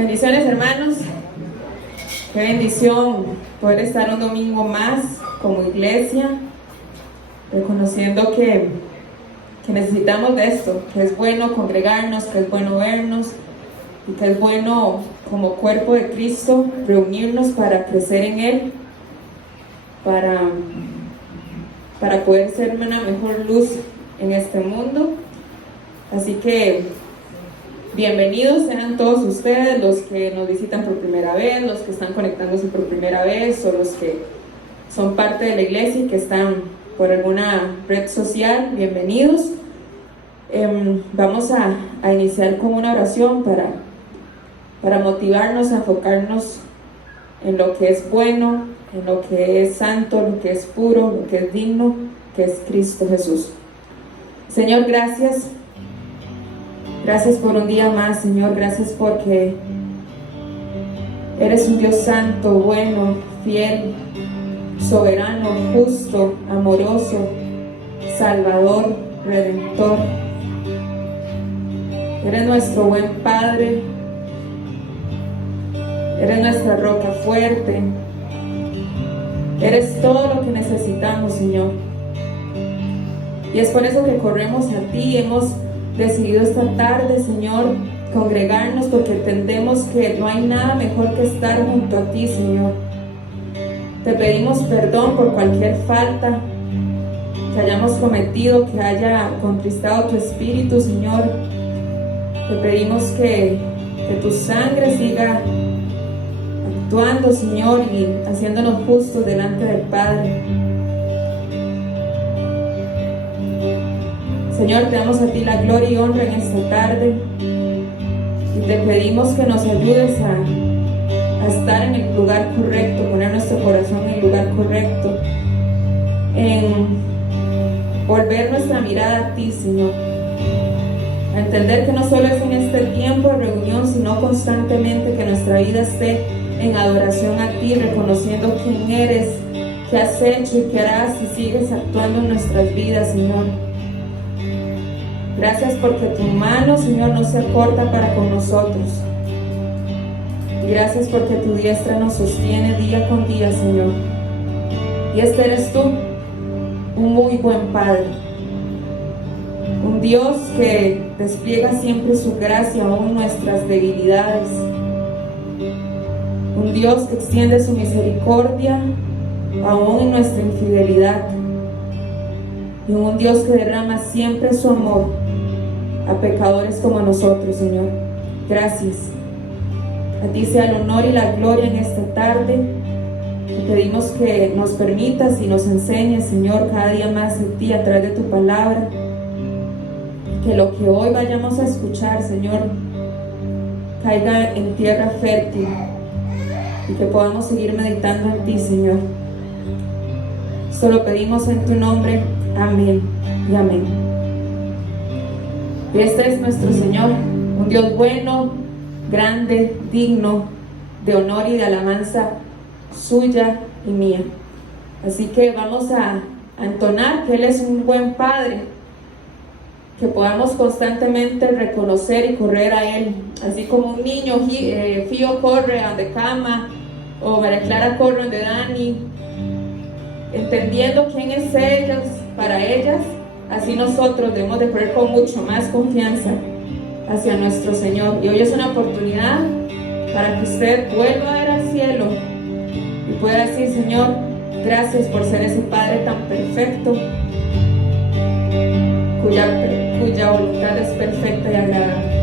Bendiciones, hermanos. Qué bendición poder estar un domingo más como iglesia, reconociendo que necesitamos de esto, que es bueno congregarnos, que es bueno vernos y que es bueno como cuerpo de Cristo reunirnos para crecer en Él, para poder ser una mejor luz en este mundo. Así que bienvenidos sean todos ustedes, los que nos visitan por primera vez, los que están conectándose por primera vez o los que son parte de la iglesia y que están por alguna red social. Bienvenidos. Vamos a iniciar con una oración para motivarnos a enfocarnos en lo que es bueno, en lo que es santo, lo que es puro, lo que es digno, que es Cristo Jesús. Señor, gracias. Gracias por un día más, Señor. Gracias porque eres un Dios santo, bueno, fiel, soberano, justo, amoroso, salvador, redentor. Eres nuestro buen Padre. Eres nuestra roca fuerte. Eres todo lo que necesitamos, Señor. Y es por eso que corremos a ti. Hemos decidido esta tarde, Señor, congregarnos porque entendemos que no hay nada mejor que estar junto a ti, Señor. Te pedimos perdón por cualquier falta que hayamos cometido, que haya contristado tu espíritu, Señor. Te pedimos que tu sangre siga actuando, Señor, y haciéndonos justos delante del Padre. Señor, te damos a ti la gloria y honra en esta tarde y te pedimos que nos ayudes a estar en el lugar correcto, poner nuestro corazón en el lugar correcto, en volver nuestra mirada a ti, Señor, a entender que no solo es en este tiempo de reunión, sino constantemente que nuestra vida esté en adoración a ti, reconociendo quién eres, qué has hecho y qué harás y sigues actuando en nuestras vidas, Señor. Gracias porque tu mano, Señor, no se acorta para con nosotros. Y gracias porque tu diestra nos sostiene día con día, Señor. Y este eres tú, un muy buen Padre. Un Dios que despliega siempre su gracia aún en nuestras debilidades. Un Dios que extiende su misericordia aún en nuestra infidelidad. Y un Dios que derrama siempre su amor a pecadores como nosotros, Señor. Gracias. A ti sea el honor y la gloria en esta tarde. Te pedimos que nos permitas y nos enseñes, Señor, cada día más de ti a través de tu palabra. Que lo que hoy vayamos a escuchar, Señor, caiga en tierra fértil y que podamos seguir meditando en ti, Señor. Esto lo pedimos en tu nombre. Amén y amén. Y este es nuestro Señor, un Dios bueno, grande, digno de honor y de alabanza suya y mía. Así que vamos a entonar que Él es un buen Padre, que podamos constantemente reconocer y correr a Él, así como un niño, Fío corre a donde Cama, o María Clara corre donde Dani, entendiendo quién es ellas para ellas. Así nosotros debemos de correr con mucho más confianza hacia nuestro Señor. Y hoy es una oportunidad para que usted vuelva a ver al cielo y pueda decir: Señor, gracias por ser ese Padre tan perfecto, cuya voluntad es perfecta y agradable.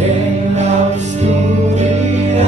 En la oscuridad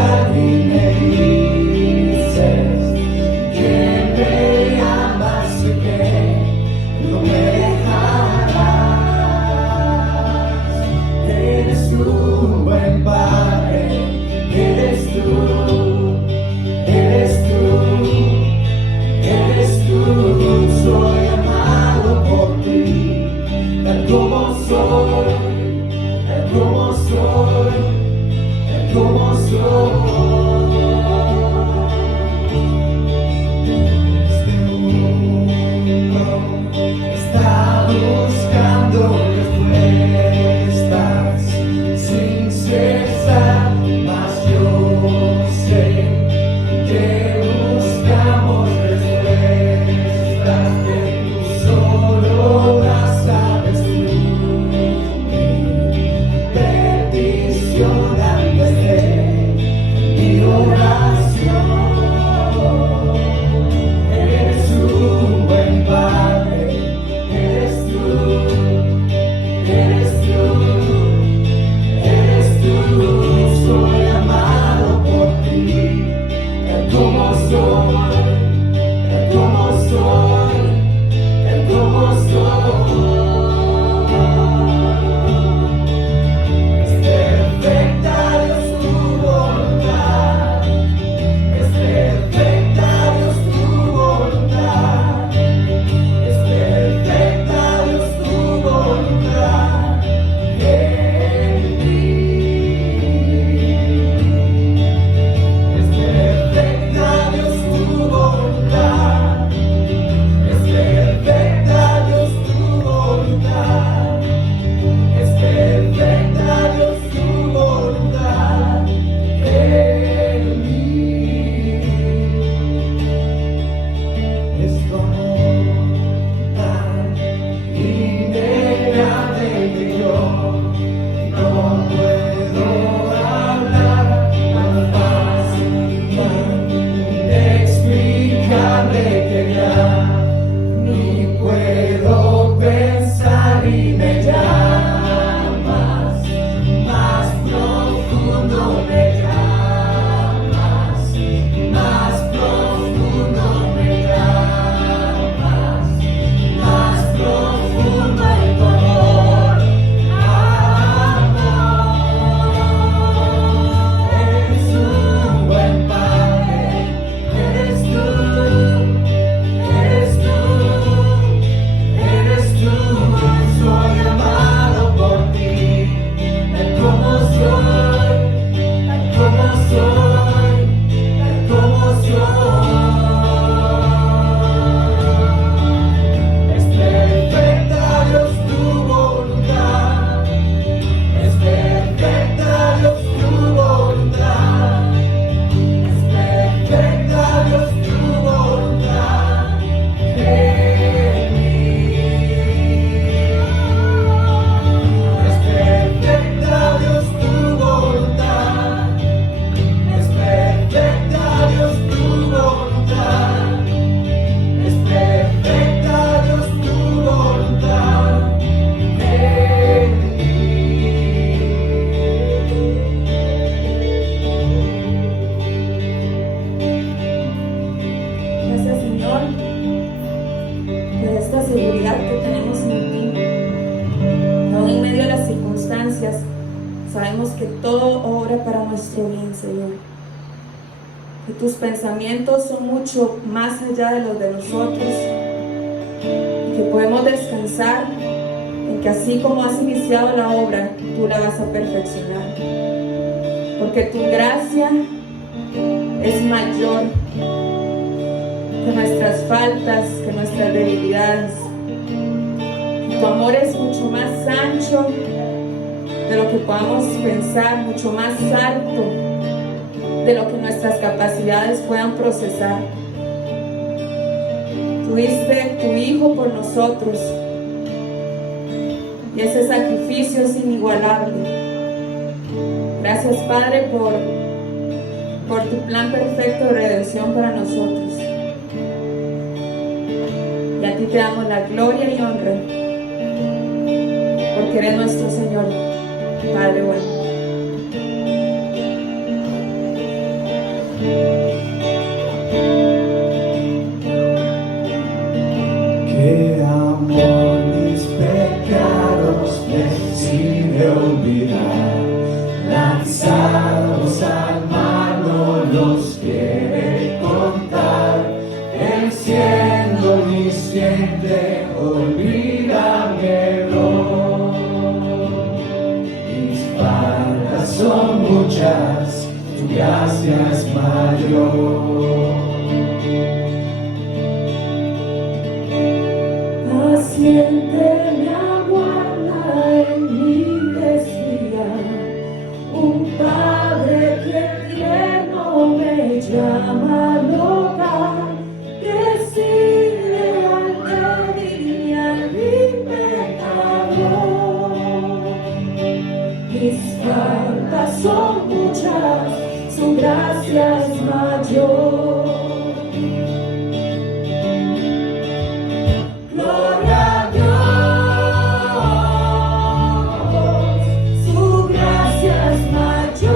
Sabemos que todo obra para nuestro bien, Señor. Que tus pensamientos son mucho más allá de los de nosotros. Y que podemos descansar en que así como has iniciado la obra, tú la vas a perfeccionar. Porque tu gracia es mayor que nuestras faltas, que nuestras debilidades. Tu amor es mucho más ancho de lo que podamos pensar, mucho más alto de lo que nuestras capacidades puedan procesar. Tuviste tu Hijo por nosotros y ese sacrificio es inigualable. Gracias, Padre, por tu plan perfecto de redención para nosotros. Y a ti te damos la gloria y honra, porque eres nuestro Señor, Padre bueno. Qué amor mis pecados me sirve olvidar, lanzados al mar no los quiere contar. Él siendo omnisciente olvida mi error, mis palabras son muchas, tu gracia es mayor. Paciente me aguarda en mi desvía, un padre que tierno me llama al hogar, que sigue al débil y al mi pecado. Mis faltas son muchas, su gracia es mayor. Gloria a Dios, su gracia es mayor.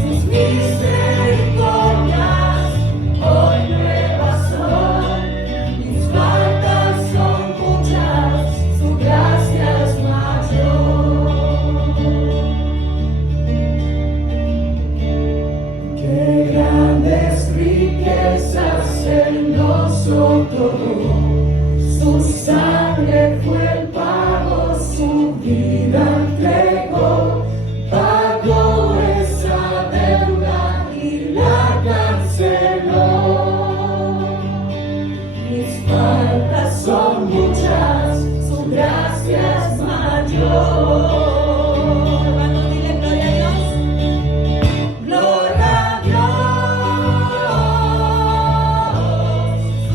Sus misericordias hoy nuevas son, mis faltas son muchas, su gracia es mayor. Qué grandes riquezas en nosotros, su sangre fue el pago, su vida entregó, pagó esa deuda y la canceló. Mis faltas son muchas, su gracia es mayor. Hermano, dile gloria a Dios. Gloria a Dios,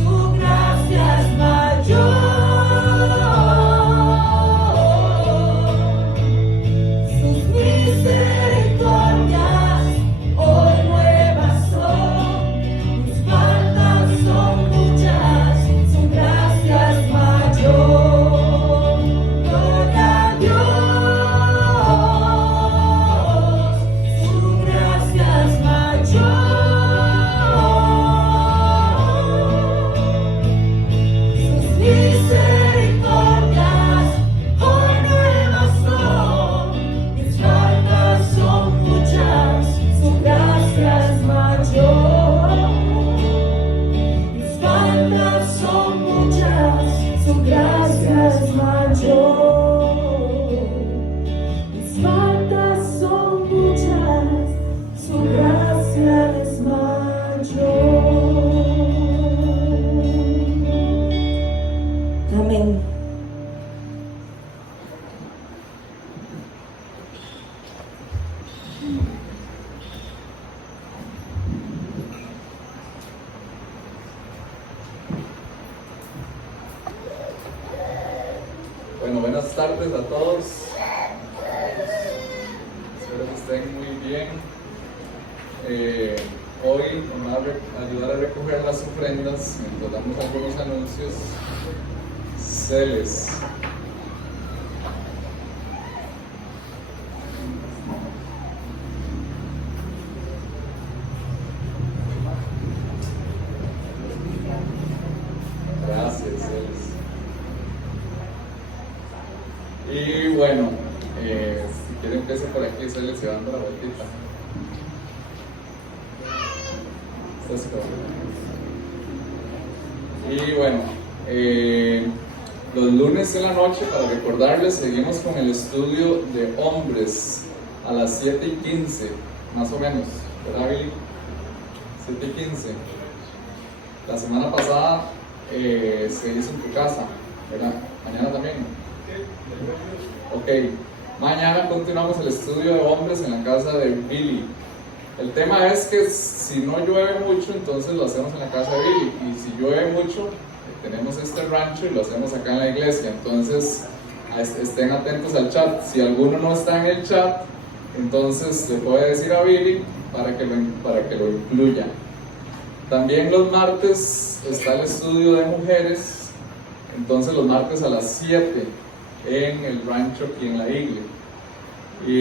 su gracia es mayor. Sus misericordias hoy nuevas son, mis faltas son muchas, su gracia es mayor. Gloria a Dios, su gracia es mayor. Sus misericordias hoy nuevas son, mis faltas son muchas, su gracia es mayor. Mis faltas son muchas, su gracia es mayor. Mis faltas son muchas, su gracia es mayor. Amén. Bueno, buenas tardes a todos. Espero que estén muy bien. Hoy nos va a ayudar a recoger las ofrendas mientras damos algunos anuncios. Celes. Gracias, Celes. Y bueno, si quieren empiece por aquí, se les dando la vueltita. Y bueno, los lunes en la noche, para recordarles, seguimos con el estudio de hombres a las 7:15, más o menos, ¿verdad, Billy? 7:15. La semana pasada se hizo en tu casa, ¿verdad? Mañana también. Ok, mañana continuamos el estudio de hombres en la casa de Billy. El tema es que si no llueve mucho, entonces lo hacemos en la casa de Billy. Y si llueve mucho, tenemos este rancho y lo hacemos acá en la iglesia. Entonces, estén atentos al chat. Si alguno no está en el chat, entonces le puede decir a Billy para que lo incluya. También los martes está el estudio de mujeres. Entonces los martes a las 7 en el rancho aquí en la iglesia. Y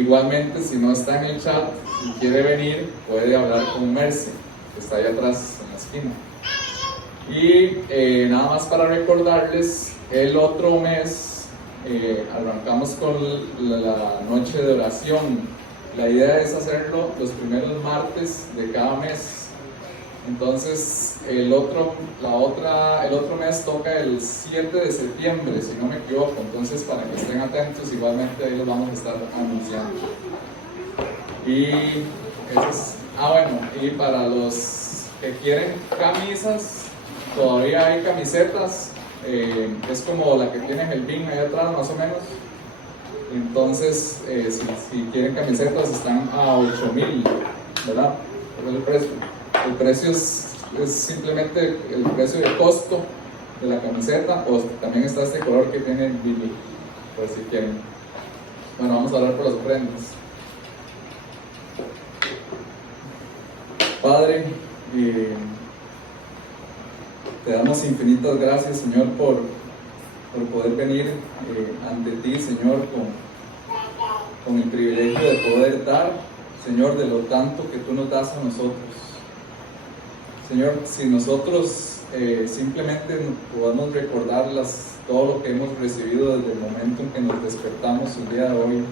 igualmente, si no está en el chat y quiere venir, puede hablar con Merce, que está ahí atrás en la esquina. Y nada más para recordarles, el otro mes arrancamos con la noche de oración. La idea es hacerlo los primeros martes de cada mes. Entonces el otro mes toca el 7 de septiembre, si no me equivoco. Entonces, para que estén atentos, igualmente ahí los vamos a estar anunciando. Y eso es, bueno, y para los que quieren camisas, todavía hay camisetas. Es como la que tiene el BIN ahí atrás, más o menos. Entonces, si quieren camisetas, están a 8,000, ¿verdad? Ese es el precio. El precio es simplemente el precio de costo de la camiseta, o también está este color que tiene el Billy, por si quieren. Bueno, vamos a hablar por las ofrendas. Padre, te damos infinitas gracias, Señor, por poder venir ante ti, Señor, con el privilegio de poder dar, Señor, de lo tanto que tú nos das a nosotros. Señor, si nosotros simplemente podamos recordar todo lo que hemos recibido desde el momento en que nos despertamos el día de hoy,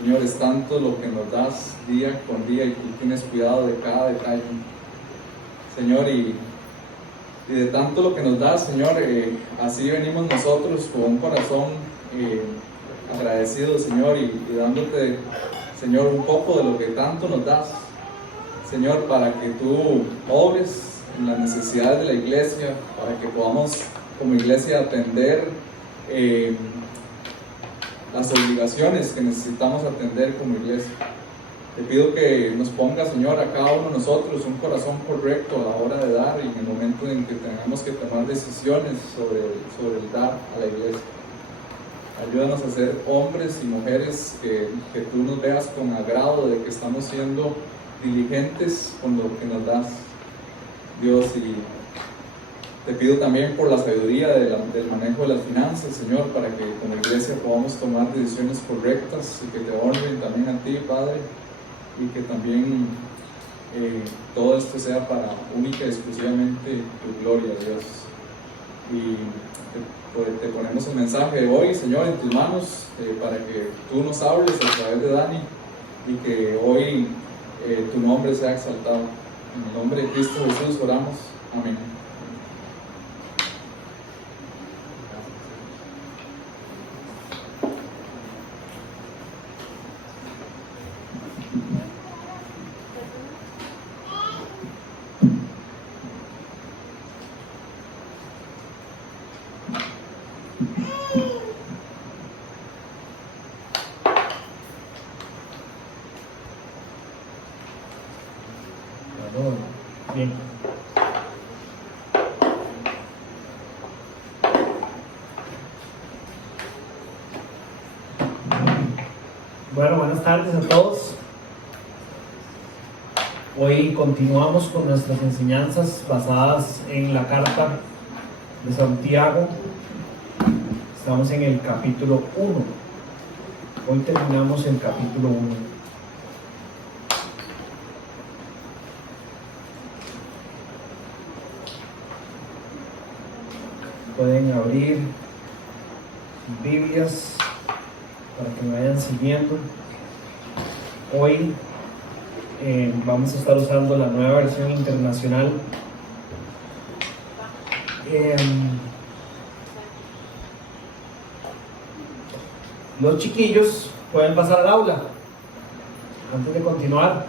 Señor, es tanto lo que nos das día con día y tú tienes cuidado de cada detalle, Señor, y de tanto lo que nos das, Señor, así venimos nosotros con un corazón agradecido, Señor, y dándote, Señor, un poco de lo que tanto nos das, Señor, para que tú obres en las necesidades de la iglesia, para que podamos como iglesia atender las obligaciones que necesitamos atender como iglesia. Te pido que nos ponga, Señor, a cada uno de nosotros un corazón correcto a la hora de dar y en el momento en que tengamos que tomar decisiones sobre el dar a la iglesia. Ayúdanos a ser hombres y mujeres que tú nos veas con agrado de que estamos siendo diligentes con lo que nos das, Dios, y te pido también por la sabiduría del manejo de las finanzas, Señor, para que como iglesia podamos tomar decisiones correctas y que te honren también a ti, Padre, y que también todo esto sea para única y exclusivamente tu gloria, Dios. Y te ponemos el mensaje de hoy, Señor, en tus manos, para que tú nos hables a través de Dani y que hoy tu nombre sea exaltado. En el nombre de Cristo Jesús oramos. Amén. Bien. Bueno, buenas tardes a todos. Hoy continuamos con nuestras enseñanzas basadas en la carta de Santiago. Estamos en el capítulo 1. Hoy terminamos el capítulo 1. Pueden abrir sus Biblias para que me vayan siguiendo. Hoy vamos a estar usando la nueva versión internacional. Los chiquillos pueden pasar al aula. Antes de continuar,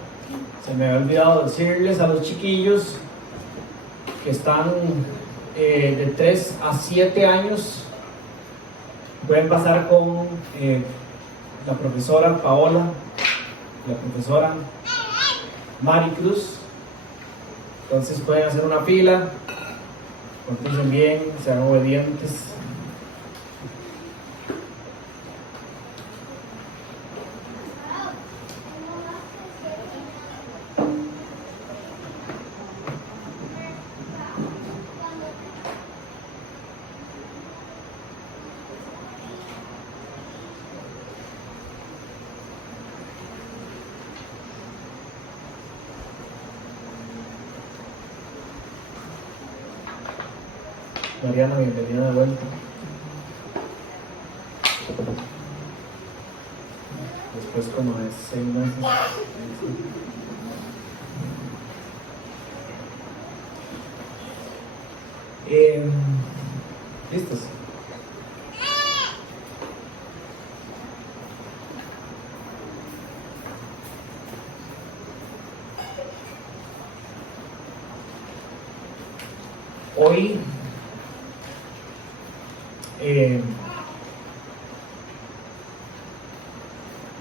se me había olvidado decirles a los chiquillos que están de 3 a 7 años, pueden pasar con la profesora Paola, la profesora Maricruz. Entonces pueden hacer una fila, pórtense bien, sean obedientes. Mariana, bienvenida de vuelta. Después como de 6 meses. ¿Listos? Hoy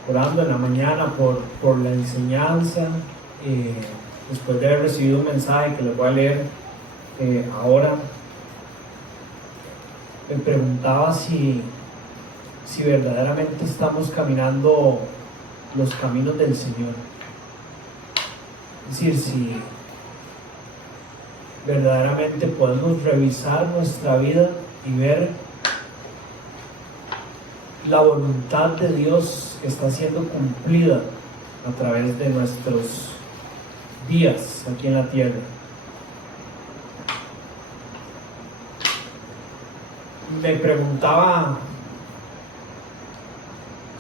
orando en la mañana por la enseñanza, después de haber recibido un mensaje que les voy a leer ahora, me preguntaba si verdaderamente estamos caminando los caminos del Señor. Es decir, si verdaderamente podemos revisar nuestra vida y ver la voluntad de Dios que está siendo cumplida a través de nuestros días aquí en la tierra. Me preguntaba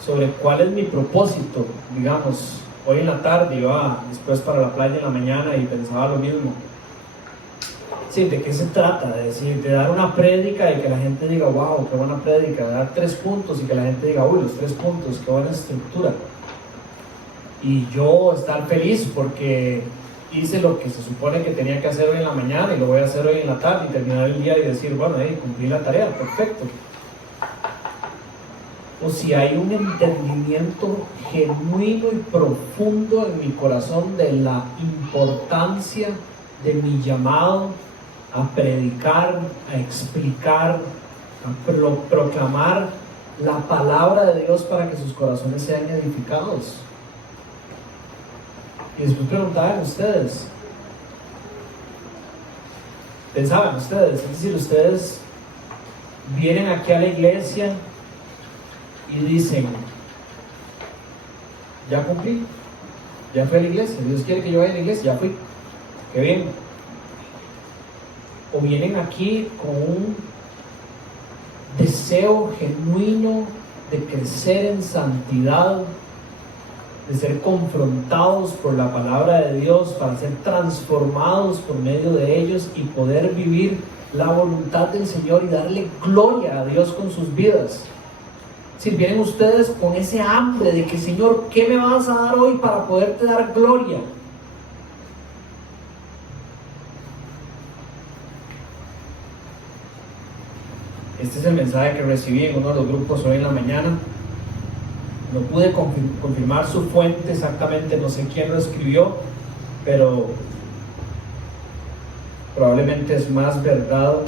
sobre cuál es mi propósito, digamos, hoy en la tarde iba después para la playa en la mañana y pensaba lo mismo. Sí, ¿de qué se trata? De dar una prédica y que la gente diga, wow, qué buena prédica, de dar 3 puntos y que la gente diga, uy, los 3 puntos, qué buena estructura. Y yo estar feliz porque hice lo que se supone que tenía que hacer hoy en la mañana y lo voy a hacer hoy en la tarde y terminar el día y decir, bueno, cumplí la tarea, perfecto. O si hay un entendimiento genuino y profundo en mi corazón de la importancia de mi llamado a predicar, a explicar, a proclamar la palabra de Dios para que sus corazones sean edificados. Y después preguntaban ustedes, pensaban ustedes, es decir, ustedes vienen aquí a la iglesia y dicen, ya cumplí, ya fui a la iglesia, Dios quiere que yo vaya a la iglesia, ya fui, qué bien. O vienen aquí con un deseo genuino de crecer en santidad, de ser confrontados por la palabra de Dios para ser transformados por medio de ellos y poder vivir la voluntad del Señor y darle gloria a Dios con sus vidas. Si vienen ustedes con ese hambre de que, Señor, ¿qué me vas a dar hoy para poderte dar gloria? Este es el mensaje que recibí en uno de los grupos hoy en la mañana. No pude confirmar su fuente exactamente, no sé quién lo escribió, pero probablemente es más verdad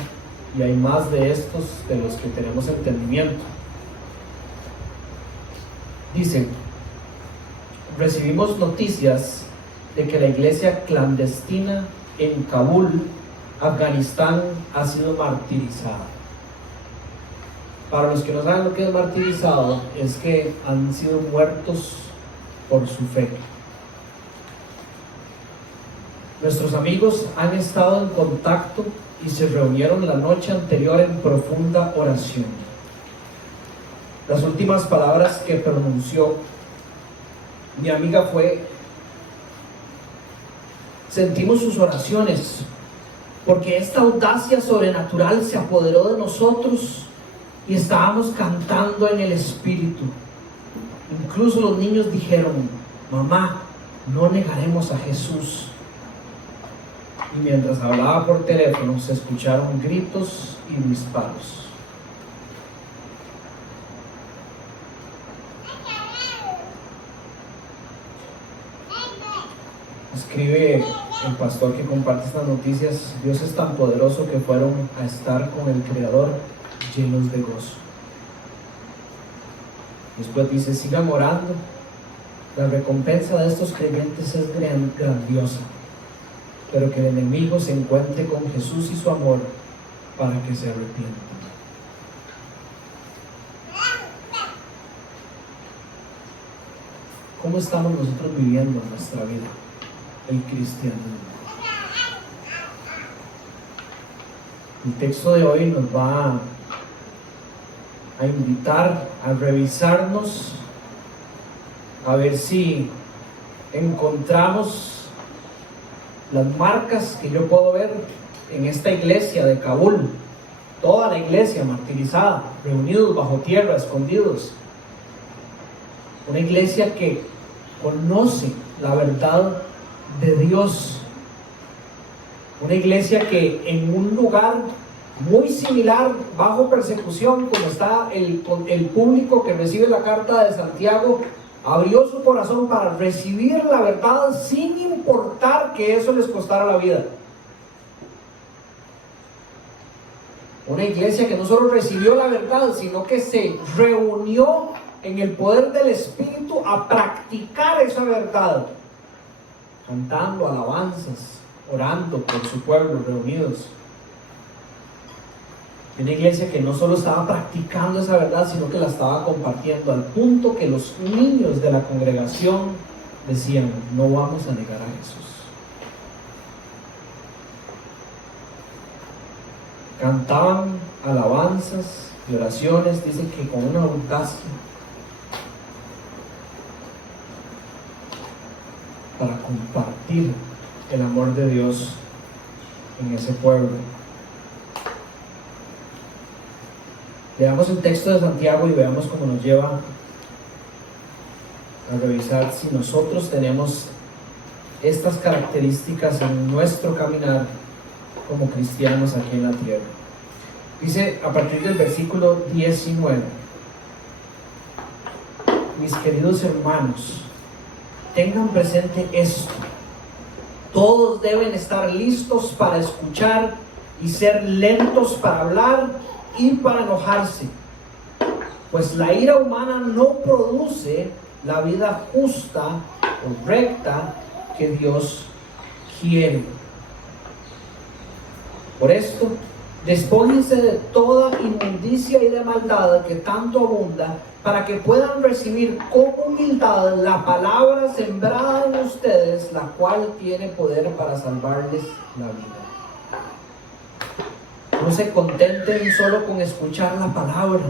y hay más de estos de los que tenemos entendimiento. Dice, recibimos noticias de que la iglesia clandestina en Kabul, Afganistán, ha sido martirizada. Para los que no saben lo que es martirizado, es que han sido muertos por su fe. Nuestros amigos han estado en contacto y se reunieron la noche anterior en profunda oración. Las últimas palabras que pronunció mi amiga fue: sentimos sus oraciones, porque esta audacia sobrenatural se apoderó de nosotros y estábamos cantando en el Espíritu. Incluso los niños dijeron: mamá, no negaremos a Jesús. Y mientras hablaba por teléfono se escucharon gritos y disparos. Escribe el pastor que comparte estas noticias: Dios es tan poderoso que fueron a estar con el Creador llenos de gozo. Después dice: sigan orando, la recompensa de estos creyentes es grandiosa, pero que el enemigo se encuentre con Jesús y su amor para que se arrepientan. ¿Cómo estamos nosotros viviendo nuestra vida, el cristianismo? El texto de hoy nos va a invitar a revisarnos, a ver si encontramos las marcas que yo puedo ver en esta iglesia de Kabul, toda la iglesia martirizada, reunidos bajo tierra, escondidos. Una iglesia que conoce la verdad de Dios. Una iglesia que en un lugar muy similar, bajo persecución, como está el público que recibe la carta de Santiago, abrió su corazón para recibir la verdad sin importar que eso les costara la vida. Una iglesia que no solo recibió la verdad, sino que se reunió en el poder del Espíritu a practicar esa verdad, cantando alabanzas, orando por su pueblo, reunidos. Una iglesia que no solo estaba practicando esa verdad, sino que la estaba compartiendo, al punto que los niños de la congregación decían: no vamos a negar a Jesús. Cantaban alabanzas y oraciones, dicen que con una audacia, para compartir el amor de Dios en ese pueblo. Leamos el texto de Santiago y veamos cómo nos lleva a revisar si nosotros tenemos estas características en nuestro caminar como cristianos aquí en la tierra. Dice a partir del versículo 19: mis queridos hermanos, tengan presente esto: todos deben estar listos para escuchar y ser lentos para hablar y para enojarse, pues la ira humana no produce la vida justa o recta que Dios quiere. Por esto, despójense de toda inmundicia y de maldad que tanto abunda, para que puedan recibir con humildad la palabra sembrada en ustedes, la cual tiene poder para salvarles la vida. No se contenten solo con escuchar la palabra,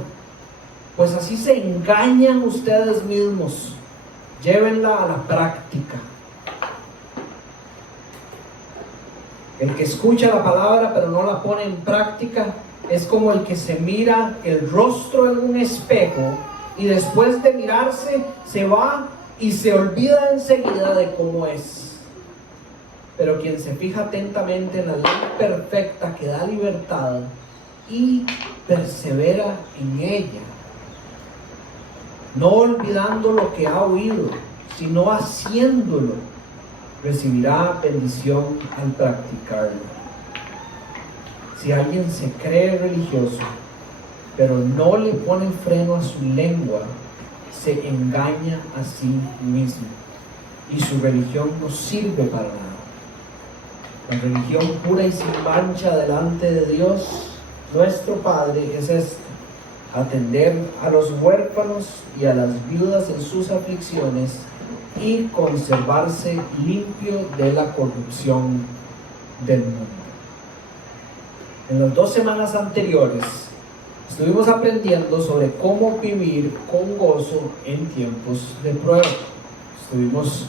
pues así se engañan ustedes mismos. Llévenla a la práctica. El que escucha la palabra pero no la pone en práctica es como el que se mira el rostro en un espejo y después de mirarse se va y se olvida enseguida de cómo es. Pero quien se fija atentamente en la ley perfecta que da libertad y persevera en ella, no olvidando lo que ha oído, sino haciéndolo, recibirá bendición al practicarlo. Si alguien se cree religioso, pero no le pone freno a su lengua, se engaña a sí mismo, y su religión no sirve para nada. La religión pura y sin mancha delante de Dios, nuestro Padre, es esta: atender a los huérfanos y a las viudas en sus aflicciones y conservarse limpio de la corrupción del mundo. En las 2 semanas anteriores estuvimos aprendiendo sobre cómo vivir con gozo en tiempos de prueba. Estuvimos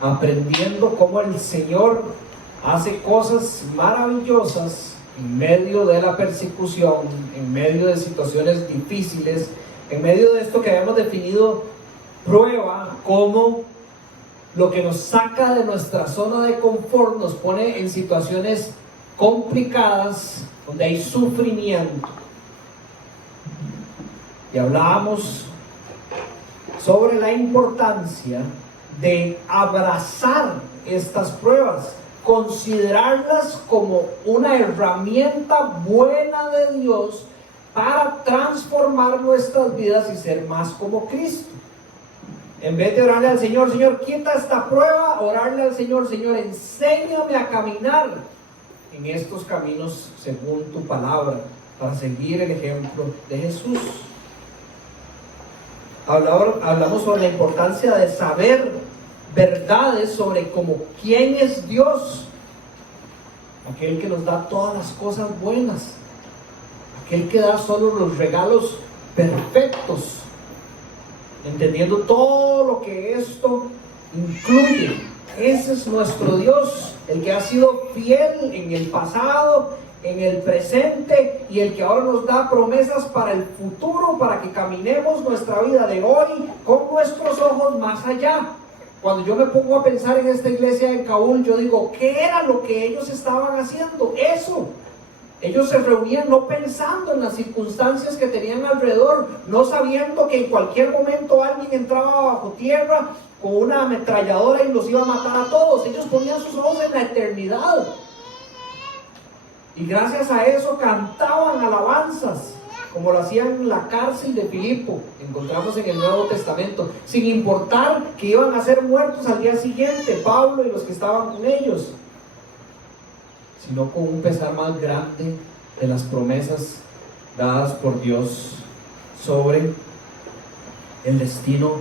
aprendiendo cómo el Señor hace cosas maravillosas en medio de la persecución, en medio de situaciones difíciles, en medio de esto que habíamos definido prueba como lo que nos saca de nuestra zona de confort, nos pone en situaciones complicadas donde hay sufrimiento. Y hablábamos sobre la importancia de abrazar estas pruebas, considerarlas como una herramienta buena de Dios para transformar nuestras vidas y ser más como Cristo. En vez de orarle al Señor: Señor, quita esta prueba, orarle al Señor: Señor, enséñame a caminar en estos caminos según tu palabra, para seguir el ejemplo de Jesús. Hablamos sobre la importancia de saber verdades sobre cómo quién es Dios, aquel que nos da todas las cosas buenas, aquel que da solo los regalos perfectos, entendiendo todo lo que esto incluye, Ese es nuestro Dios, el que ha sido fiel en el pasado, en el presente, y el que ahora nos da promesas para el futuro, para que caminemos nuestra vida de hoy con nuestros ojos más allá. Cuando yo me pongo a pensar en esta iglesia de Kabul, yo digo, ¿qué era lo que ellos estaban haciendo? Eso. Ellos se reunían no pensando en las circunstancias que tenían alrededor, no sabiendo que en cualquier momento alguien entraba bajo tierra con una ametralladora y los iba a matar a todos. Ellos ponían sus ojos en la eternidad. Y gracias a eso cantaban alabanzas, como lo hacían en la cárcel de Filipo, encontramos en el Nuevo Testamento, sin importar que iban a ser muertos al día siguiente, Pablo y los que estaban con ellos, sino con un pesar más grande de las promesas dadas por Dios sobre el destino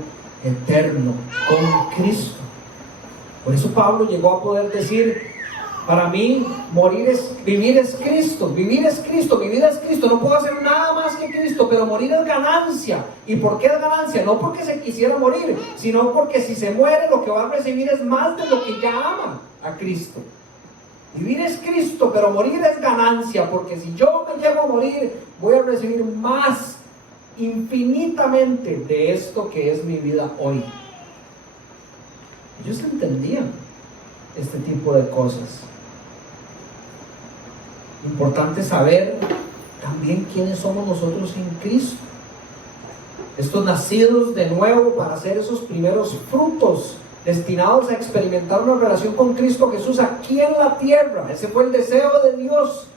eterno con Cristo. Por eso Pablo llegó a poder decir, para mí vivir es Cristo, vivir es Cristo, mi vida es Cristo, no puedo hacer nada más que Cristo, pero morir es ganancia. ¿Y por qué es ganancia? No porque se quisiera morir, sino porque si se muere lo que va a recibir es más de lo que ya ama a Cristo. Vivir es Cristo, pero morir es ganancia, porque si yo me llego a morir, voy a recibir más, infinitamente, de esto que es mi vida hoy. Ellos entendían este tipo de cosas. Importante saber también quiénes somos nosotros en Cristo. Estos nacidos de nuevo para hacer esos primeros frutos, destinados a experimentar una relación con Cristo Jesús aquí en la tierra. Ese fue el deseo de Dios.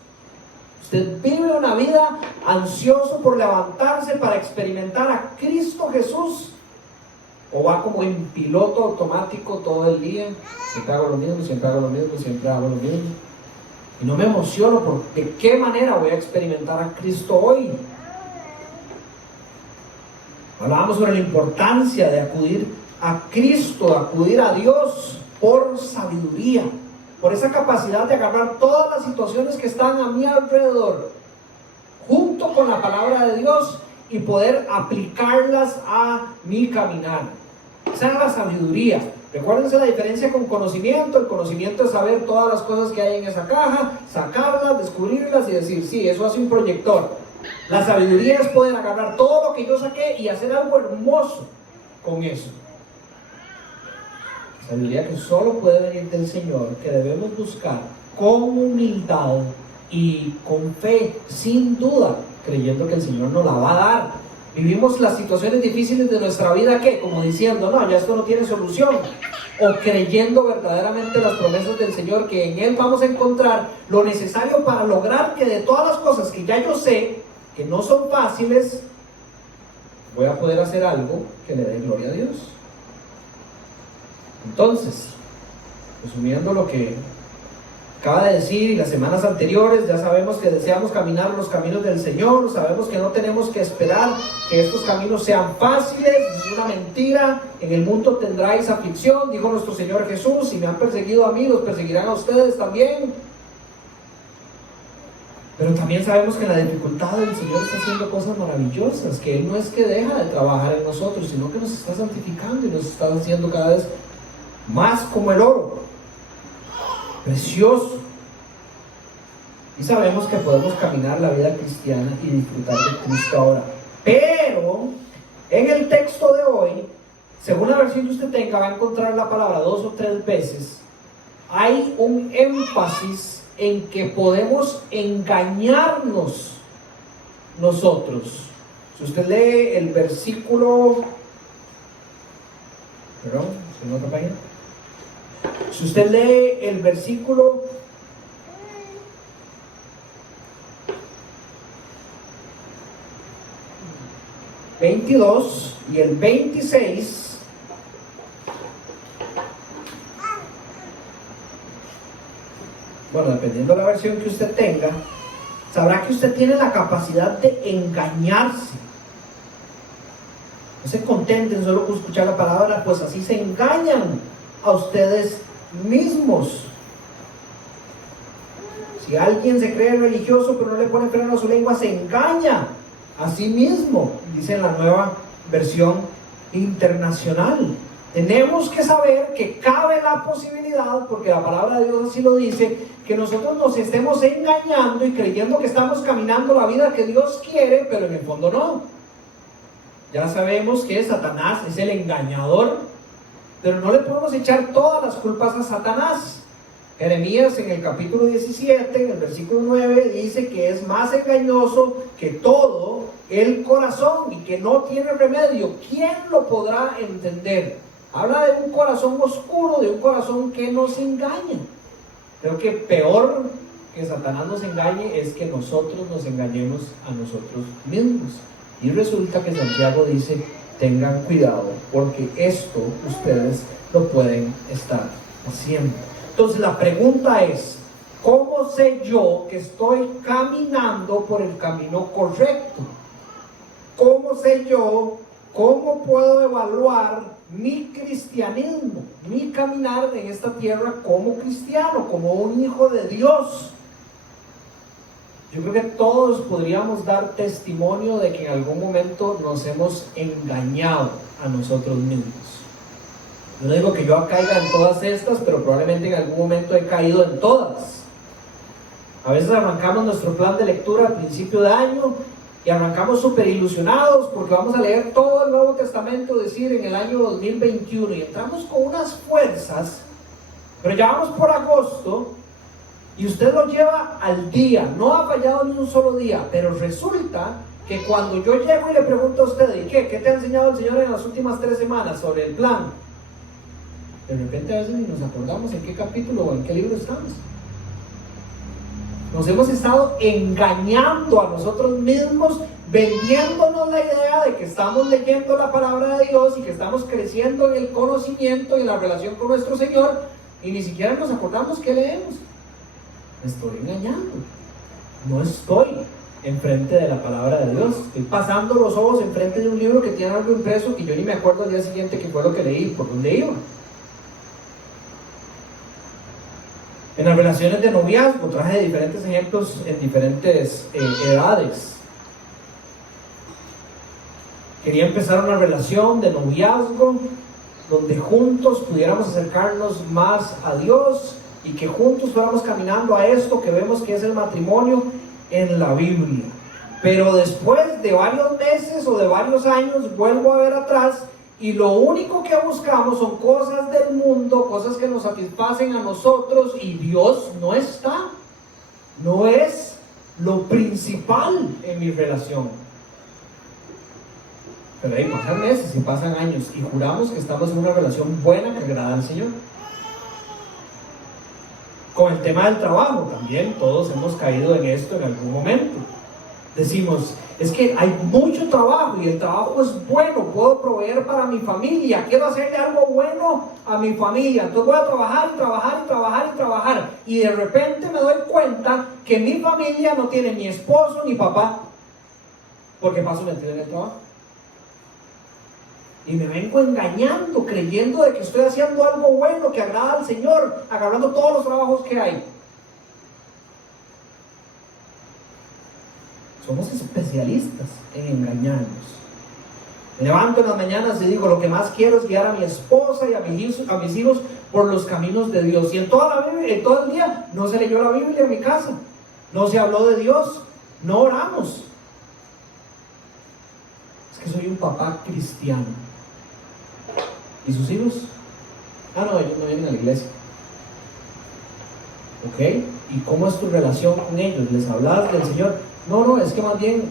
Usted vive una vida ansioso por levantarse para experimentar a Cristo Jesús, o va como en piloto automático todo el día, siempre hago lo mismo, siempre hago lo mismo, siempre hago lo mismo, y no me emociono por de qué manera voy a experimentar a Cristo hoy. Hablábamos sobre la importancia de acudir a Cristo, de acudir a Dios por sabiduría, por esa capacidad de agarrar todas las situaciones que están a mi alrededor, junto con la palabra de Dios, y poder aplicarlas a mi caminar. Esa es la sabiduría. Recuérdense la diferencia con conocimiento. El conocimiento es saber todas las cosas que hay en esa caja, sacarlas, descubrirlas y decir, sí, eso hace un proyector. La sabiduría es poder agarrar todo lo que yo saqué y hacer algo hermoso con eso. Sabiduría que solo puede venir del Señor, que debemos buscar con humildad y con fe, sin duda, creyendo que el Señor nos la va a dar. Vivimos las situaciones difíciles de nuestra vida, ¿qué? Como diciendo, no, ya esto no tiene solución. O creyendo verdaderamente las promesas del Señor, que en Él vamos a encontrar lo necesario para lograr que de todas las cosas que ya yo sé, que no son fáciles, voy a poder hacer algo que le dé gloria a Dios. Entonces, resumiendo lo que acaba de decir y las semanas anteriores, ya sabemos que deseamos caminar los caminos del Señor, sabemos que no tenemos que esperar que estos caminos sean fáciles, es una mentira. En el mundo tendráis aflicción, dijo nuestro Señor Jesús, si me han perseguido a mí, los perseguirán a ustedes también. Pero también sabemos que en la dificultad el Señor está haciendo cosas maravillosas, que Él no es que deja de trabajar en nosotros, sino que nos está santificando y nos está haciendo cada vez más como el oro, precioso. Y sabemos que podemos caminar la vida cristiana y disfrutar de Cristo ahora. Pero en el texto de hoy, según la versión que usted tenga, va a encontrar la palabra 2 o 3 veces. Hay un énfasis en que podemos engañarnos nosotros. Si usted lee el versículo, perdón, en otra página. Si usted lee el versículo 22 y el 26, bueno, dependiendo de la versión que usted tenga, sabrá que usted tiene la capacidad de engañarse. No se contenten solo con escuchar la palabra, pues así se engañan a ustedes mismos. Si alguien se cree religioso pero no le pone freno a su lengua, se engaña a sí mismo, dice en la Nueva Versión Internacional. Tenemos que saber que cabe la posibilidad, porque la palabra de Dios así lo dice, que nosotros nos estemos engañando y creyendo que estamos caminando la vida que Dios quiere, pero en el fondo no. Ya sabemos que Satanás es el engañador, pero no le podemos echar todas las culpas a Satanás. Jeremías en el capítulo 17, en el versículo 9, dice que es más engañoso que todo el corazón y que no tiene remedio. ¿Quién lo podrá entender? Habla de un corazón oscuro, de un corazón que nos engaña. Creo que peor que Satanás nos engañe es que nosotros nos engañemos a nosotros mismos. Y resulta que Santiago dice, tengan cuidado, porque esto ustedes lo pueden estar haciendo. Entonces la pregunta es, ¿cómo sé yo que estoy caminando por el camino correcto? ¿Cómo sé yo, cómo puedo evaluar mi cristianismo, mi caminar en esta tierra como cristiano, como un hijo de Dios? Yo creo que todos podríamos dar testimonio de que en algún momento nos hemos engañado a nosotros mismos. Yo no digo que yo caiga en todas estas, pero probablemente en algún momento he caído en todas. A veces arrancamos nuestro plan de lectura al principio de año y arrancamos súper ilusionados porque vamos a leer todo el Nuevo Testamento, decir, en el año 2021, y entramos con unas fuerzas, pero ya vamos por agosto y usted lo lleva al día, no ha fallado ni un solo día, pero resulta que cuando yo llego y le pregunto a usted, ¿y qué te ha enseñado el Señor en las últimas 3 semanas sobre el plan? De repente a veces ni nos acordamos en qué capítulo o en qué libro estamos. Nos hemos estado engañando a nosotros mismos, vendiéndonos la idea de que estamos leyendo la palabra de Dios y que estamos creciendo en el conocimiento y en la relación con nuestro Señor, y ni siquiera nos acordamos qué leemos. Me estoy engañando. No estoy enfrente de la palabra de Dios. Estoy pasando los ojos enfrente de un libro que tiene algo impreso que yo ni me acuerdo al día siguiente qué fue lo que leí, por dónde iba. En las relaciones de noviazgo traje diferentes ejemplos en diferentes edades. Quería empezar una relación de noviazgo donde juntos pudiéramos acercarnos más a Dios y que juntos fuéramos caminando a esto que vemos que es el matrimonio en la Biblia. Pero después de varios meses o de varios años vuelvo a ver atrás y lo único que buscamos son cosas del mundo, cosas que nos satisfacen a nosotros, y Dios no está, no es lo principal en mi relación. Pero ahí pasan meses y pasan años y juramos que estamos en una relación buena que agrada al Señor. Con el tema del trabajo también, todos hemos caído en esto en algún momento. Decimos, es que hay mucho trabajo y el trabajo es bueno, puedo proveer para mi familia, quiero hacerle algo bueno a mi familia, entonces voy a trabajar y trabajar y trabajar y trabajar, y de repente me doy cuenta que mi familia no tiene ni esposo ni papá, porque paso metido en el trabajo. Y me vengo engañando, creyendo de que estoy haciendo algo bueno que agrada al Señor, agarrando todos los trabajos que hay. Somos especialistas en engañarnos. Me levanto en las mañanas y digo, lo que más quiero es guiar a mi esposa y a mis hijos por los caminos de Dios. Y en toda la Biblia, en todo el día, no se leyó la Biblia en mi casa, no se habló de Dios, no oramos. Es que soy un papá cristiano. ¿Y sus hijos? No, ellos no vienen a la iglesia. ¿Ok? ¿Y cómo es tu relación con ellos? ¿Les hablas del Señor? No, es que más bien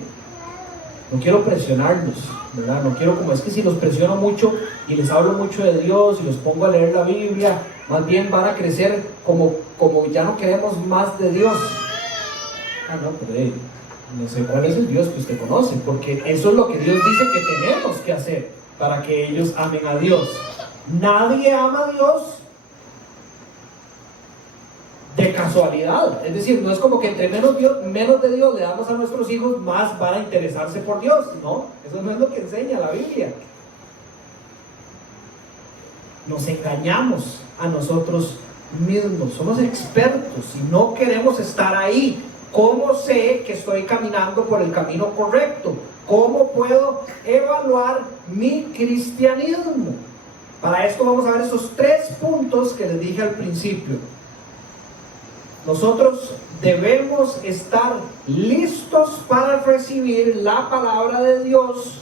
no quiero presionarlos, ¿verdad? No quiero, como es que si los presiono mucho y les hablo mucho de Dios y los pongo a leer la Biblia, más bien van a crecer como ya no queremos más de Dios. No, pero no sé cuál es el Dios que usted conoce, porque eso es lo que Dios dice que tenemos que hacer para que ellos amen a Dios. Nadie ama a Dios de casualidad, es decir, no es como que entre menos de Dios le damos a nuestros hijos, más van a interesarse por Dios. No, eso no es lo que enseña la Biblia. Nos engañamos a nosotros mismos, somos expertos y no queremos estar ahí. ¿Cómo sé que estoy caminando por el camino correcto? ¿Cómo puedo evaluar mi cristianismo? Para esto vamos a ver esos 3 puntos que les dije al principio. Nosotros debemos estar listos para recibir la palabra de Dios.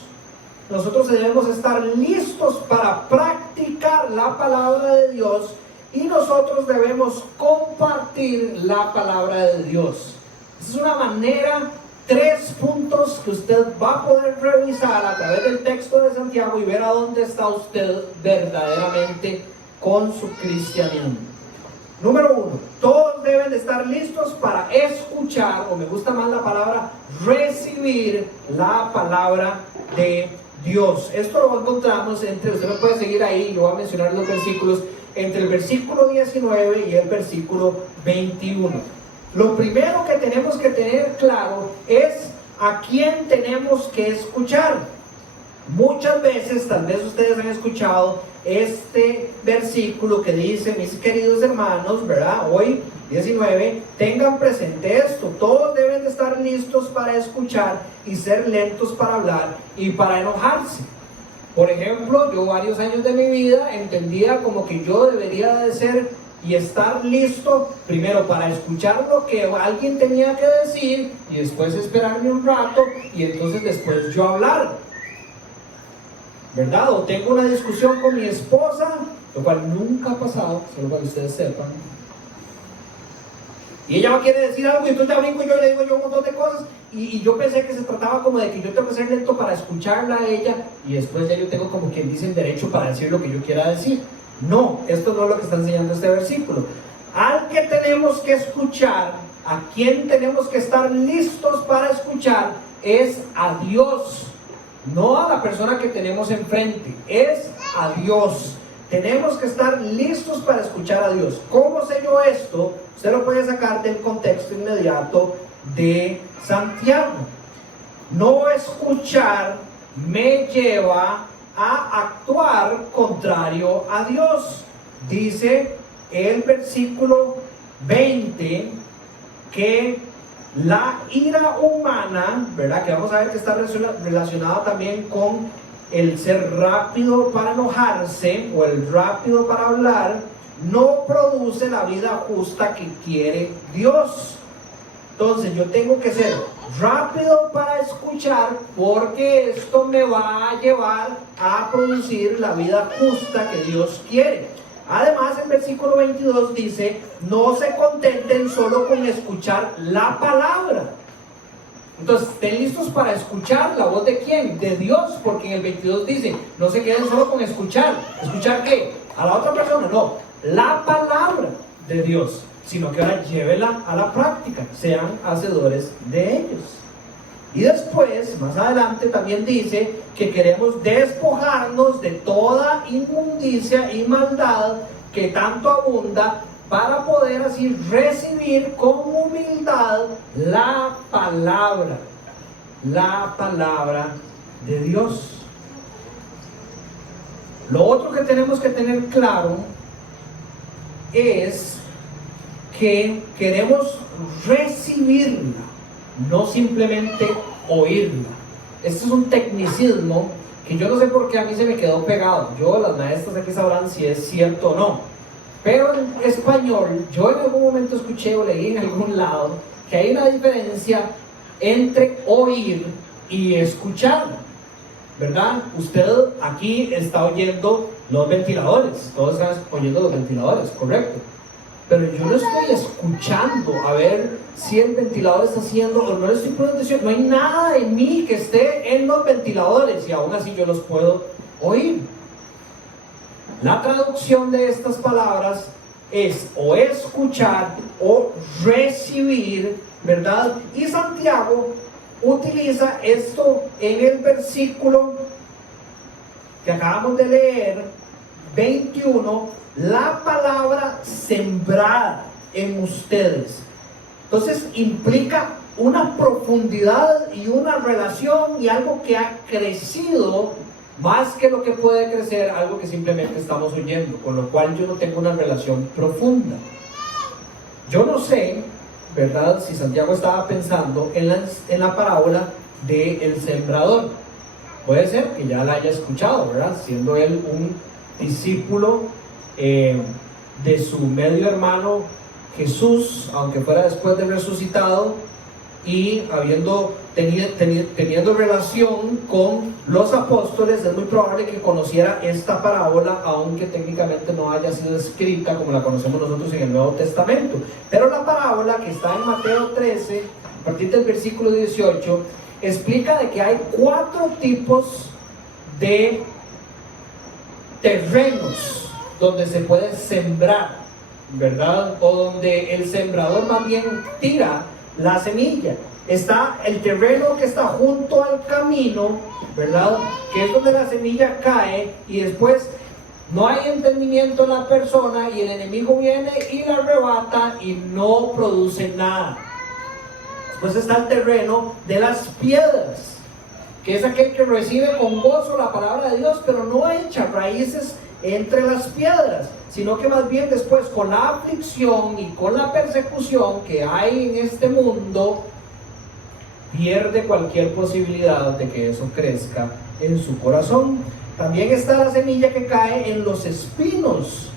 Nosotros debemos estar listos para practicar la palabra de Dios. Y nosotros debemos compartir la palabra de Dios. Esa es una manera, 3 puntos que usted va a poder revisar a través del texto de Santiago y ver a dónde está usted verdaderamente con su cristianismo. Número 1, todos deben de estar listos para escuchar, o me gusta más la palabra, recibir la palabra de Dios. Esto lo encontramos entre, usted me puede seguir ahí, yo voy a mencionar los versículos, entre el versículo 19 y el versículo 21. Lo primero que tenemos que tener claro es a quién tenemos que escuchar. Muchas veces, tal vez ustedes han escuchado este versículo que dice, mis queridos hermanos, ¿verdad? Hoy, 19, tengan presente esto, todos deben de estar listos para escuchar y ser lentos para hablar y para enojarse. Por ejemplo, yo varios años de mi vida entendía como que yo debería de ser y estar listo primero para escuchar lo que alguien tenía que decir y después esperarme un rato y entonces después yo hablar, ¿verdad? O tengo una discusión con mi esposa, lo cual nunca ha pasado, solo para que ustedes sepan, y ella me quiere decir algo y entonces ya brinco yo y le digo yo un montón de cosas y yo pensé que se trataba como de que yo tengo que ser lento para escucharla a ella y después ya yo tengo como quien dice el derecho para decir lo que yo quiera decir. No, esto no es lo que está enseñando este versículo. Al que tenemos que escuchar, a quien tenemos que estar listos para escuchar es a Dios, no a la persona que tenemos enfrente, es a Dios. Tenemos que estar listos para escuchar a Dios. ¿Cómo sé yo esto? Usted lo puede sacar del contexto inmediato de Santiago. No escuchar me lleva a actuar contrario a Dios. Dice el versículo 20 que la ira humana, ¿verdad? Que vamos a ver que está relacionada también con el ser rápido para enojarse o el rápido para hablar, no produce la vida justa que quiere Dios. Entonces yo tengo que ser rápido para escuchar porque esto me va a llevar a producir la vida justa que Dios quiere. Además el versículo 22 dice, no se contenten solo con escuchar la palabra. Entonces estén listos para escuchar la voz de ¿quién? De Dios, porque en el 22 dice, no se queden solo con escuchar. ¿Escuchar qué? A la otra persona, no, la palabra de Dios, sino que ahora llévela a la práctica, sean hacedores de ellos. Y después, más adelante también dice que queremos despojarnos de toda inmundicia y maldad que tanto abunda para poder así recibir con humildad la palabra de Dios. Lo otro que tenemos que tener claro es que queremos recibirla, no simplemente oírla. Este es un tecnicismo que yo no sé por qué a mí se me quedó pegado. Las maestras aquí sabrán si es cierto o no. Pero en español, yo en algún momento escuché o leí en algún lado que hay una diferencia entre oír y escuchar, ¿verdad? Usted aquí está oyendo los ventiladores, todos están oyendo los ventiladores, correcto. Pero yo no estoy escuchando a ver si el ventilador está haciendo o no le estoy poniendo atención. No hay nada en mí que esté en los ventiladores y aún así yo los puedo oír. La traducción de estas palabras es o escuchar o recibir, ¿verdad? Y Santiago utiliza esto en el versículo que acabamos de leer, 21, la palabra sembrada en ustedes. Entonces implica una profundidad y una relación y algo que ha crecido más que lo que puede crecer algo que simplemente estamos oyendo, con lo cual yo no tengo una relación profunda. Yo no sé, ¿verdad?, si Santiago estaba pensando en la parábola del sembrador. Puede ser que ya la haya escuchado, ¿verdad?, siendo él un discípulo de su medio hermano Jesús, aunque fuera después de resucitado, y teniendo relación con los apóstoles, es muy probable que conociera esta parábola, aunque técnicamente no haya sido escrita como la conocemos nosotros en el Nuevo Testamento. Pero la parábola que está en Mateo 13, a partir del versículo 18, explica de que hay 4 tipos de terrenos donde se puede sembrar, ¿verdad? O donde el sembrador más bien tira la semilla. Está el terreno que está junto al camino, ¿verdad? Que es donde la semilla cae y después no hay entendimiento en la persona y el enemigo viene y la arrebata y no produce nada. Después está el terreno de las piedras, que es aquel que recibe con gozo la palabra de Dios, pero no echa raíces entre las piedras, sino que más bien después, con la aflicción y con la persecución que hay en este mundo, pierde cualquier posibilidad de que eso crezca en su corazón. También está la semilla que cae en los espinos,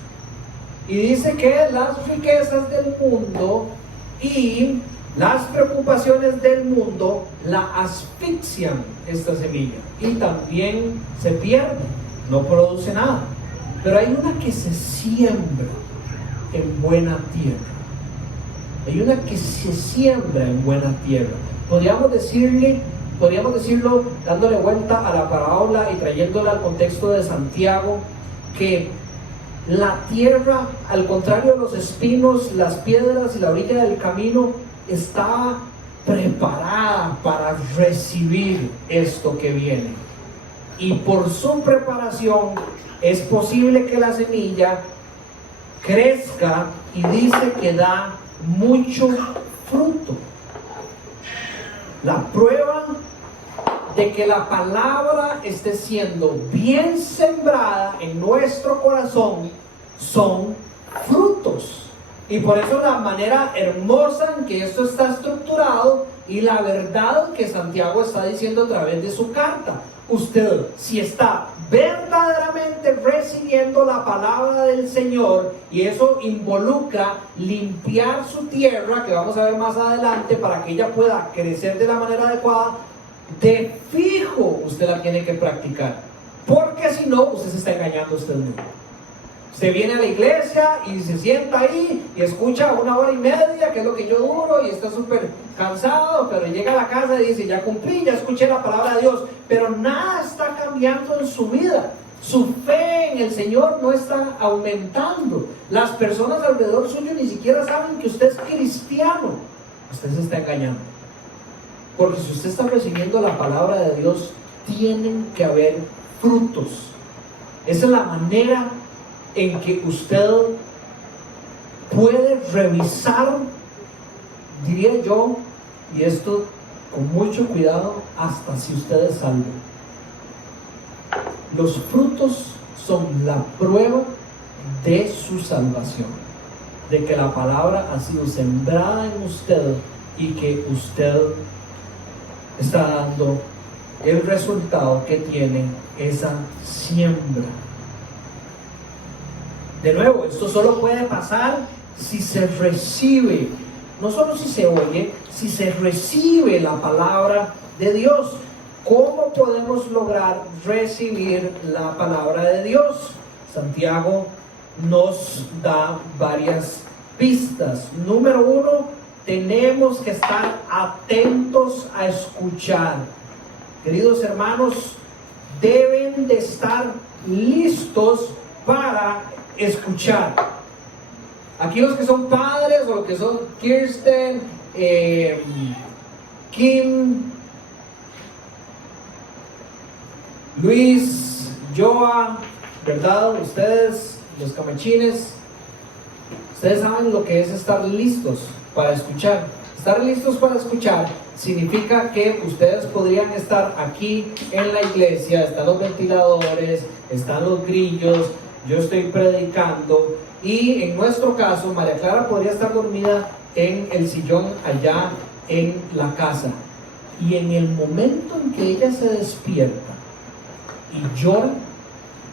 y dice que las riquezas del mundo y las preocupaciones del mundo la asfixian, esta semilla, y también se pierde, no produce nada. Pero hay una que se siembra en buena tierra. Hay una que se siembra en buena tierra. Podríamos decirlo dándole vuelta a la parábola y trayéndola al contexto de Santiago, que la tierra, al contrario de los espinos, las piedras y la orilla del camino, está preparada para recibir esto que viene. Y por su preparación es posible que la semilla crezca, y dice que da mucho fruto. La prueba de que la palabra esté siendo bien sembrada en nuestro corazón son frutos. Y por eso la manera hermosa en que esto está estructurado y la verdad que Santiago está diciendo a través de su carta. Usted, si está verdaderamente recibiendo la palabra del Señor, y eso involucra limpiar su tierra, que vamos a ver más adelante, para que ella pueda crecer de la manera adecuada, de fijo usted la tiene que practicar, porque si no, usted se está engañando a usted mismo. Usted viene a la iglesia y se sienta ahí y escucha 1 hora y media, que es lo que yo duro, y está súper cansado, pero llega a la casa y dice: ya cumplí, ya escuché la palabra de Dios, pero nada está cambiando en su vida. Su fe en el Señor no está aumentando. Las personas alrededor suyo ni siquiera saben que usted es cristiano. Usted se está engañando, porque si usted está recibiendo la palabra de Dios, tienen que haber frutos. Esa es la manera en que usted puede revisar, diría yo, y esto con mucho cuidado, hasta si usted es salvo. Los frutos son la prueba de su salvación, de que la palabra ha sido sembrada en usted y que usted está dando el resultado que tiene esa siembra. De nuevo, esto solo puede pasar si se recibe, no solo si se oye, si se recibe la palabra de Dios. ¿Cómo podemos lograr recibir la palabra de Dios? Santiago nos da varias pistas. Número 1, tenemos que estar atentos a escuchar. Queridos hermanos, deben de estar listos para escuchar. Aquí los que son padres, o los que son Kirsten, Kim, Luis, Joa, ¿verdad? Ustedes, los camachines, ustedes saben lo que es estar listos para escuchar. Estar listos para escuchar significa que ustedes podrían estar aquí en la iglesia, están los ventiladores, están los grillos, yo estoy predicando, y en nuestro caso María Clara podría estar dormida en el sillón allá en la casa, y en el momento en que ella se despierta y llora,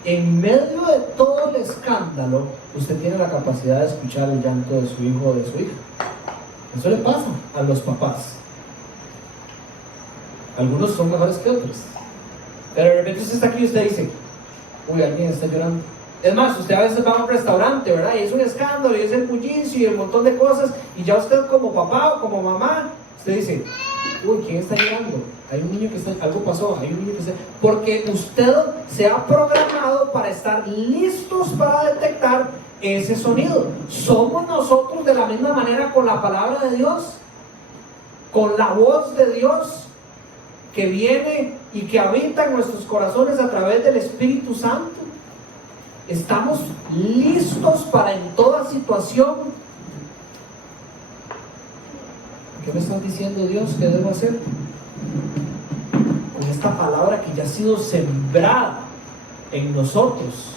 en medio de todo el escándalo, usted tiene la capacidad de escuchar el llanto de su hijo o de su hija. Eso le pasa a los papás. Algunos son mejores que otros. Pero de repente usted está aquí y usted dice, uy, alguien está llorando. Es más, usted a veces va a un restaurante, ¿verdad? Y es un escándalo, y es el bullicio y el montón de cosas, y ya usted como papá o como mamá, usted dice, uy, ¿quién está llorando? Hay un niño que está, algo pasó, hay un niño que está... Porque usted se ha programado para estar listos para detectar ese sonido. Somos nosotros de la misma manera con la palabra de Dios, con la voz de Dios que viene y que habita en nuestros corazones a través del Espíritu Santo. Estamos listos para en toda situación. ¿Qué me estás diciendo, Dios? ¿Qué debo hacer? Con esta palabra que ya ha sido sembrada en nosotros,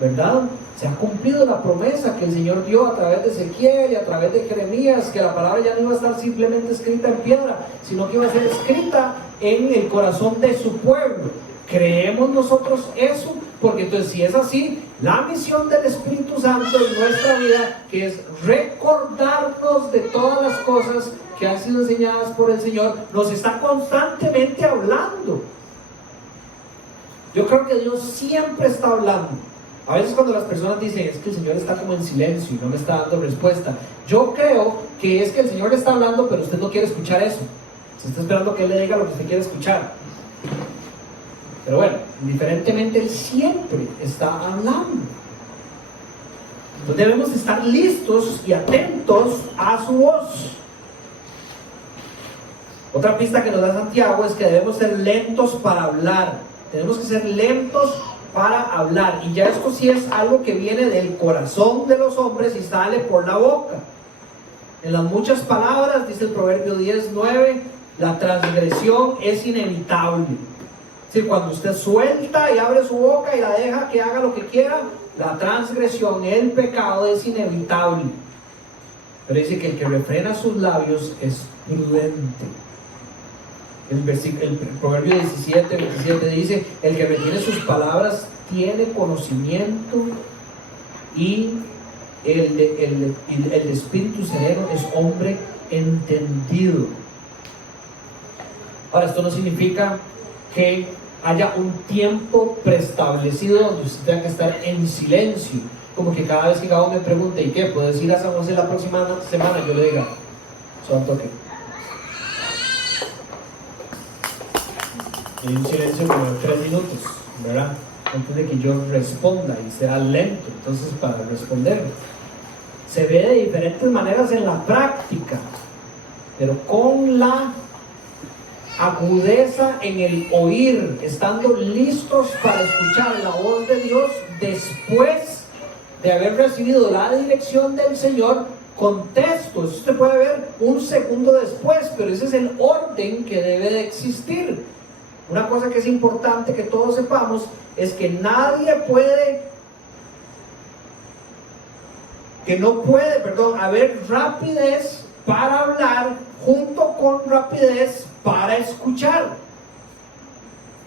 ¿verdad? Se ha cumplido la promesa que el Señor dio a través de Ezequiel y a través de Jeremías, que la palabra ya no iba a estar simplemente escrita en piedra, sino que iba a ser escrita en el corazón de su pueblo. ¿Creemos nosotros eso? Porque entonces, si es así, la misión del Espíritu Santo en nuestra vida, que es recordarnos de todas las cosas que han sido enseñadas por el Señor, nos está constantemente hablando. Yo creo que Dios siempre está hablando. A veces cuando las personas dicen, es que el Señor está como en silencio y no me está dando respuesta, yo creo que es que el Señor le está hablando, pero usted no quiere escuchar eso. Se está esperando que Él le diga lo que usted quiere escuchar. Pero bueno, indiferentemente, Él siempre está hablando. Entonces debemos estar listos y atentos a su voz. Otra pista que nos da Santiago es que debemos ser lentos para hablar. Tenemos que ser lentos para hablar. Y ya esto sí es algo que viene del corazón de los hombres y sale por la boca. En las muchas palabras, dice el Proverbio 10:9, la transgresión es inevitable. Es decir, cuando usted suelta y abre su boca y la deja que haga lo que quiera, la transgresión, el pecado es inevitable. Pero dice que el que refrena sus labios es prudente. El Proverbio 17 dice, el que retiene sus palabras tiene conocimiento, y el espíritu sereno es hombre entendido. Ahora, esto no significa que haya un tiempo preestablecido donde usted tenga que estar en silencio, como que cada vez que Gabo me pregunte, ¿y qué? ¿Puedes ir a San José la próxima semana? Yo le diga, solo un toque. Hay un silencio como de 3 minutos, ¿verdad? Antes de que yo responda, y sea lento, entonces para responder. Se ve de diferentes maneras en la práctica, pero con la agudeza en el oír, estando listos para escuchar la voz de Dios después de haber recibido la dirección del Señor con textos. Usted puede ver un segundo después, pero ese es el orden que debe de existir. Una cosa que es importante que todos sepamos es que no puede haber rapidez para hablar junto con rapidez para escuchar.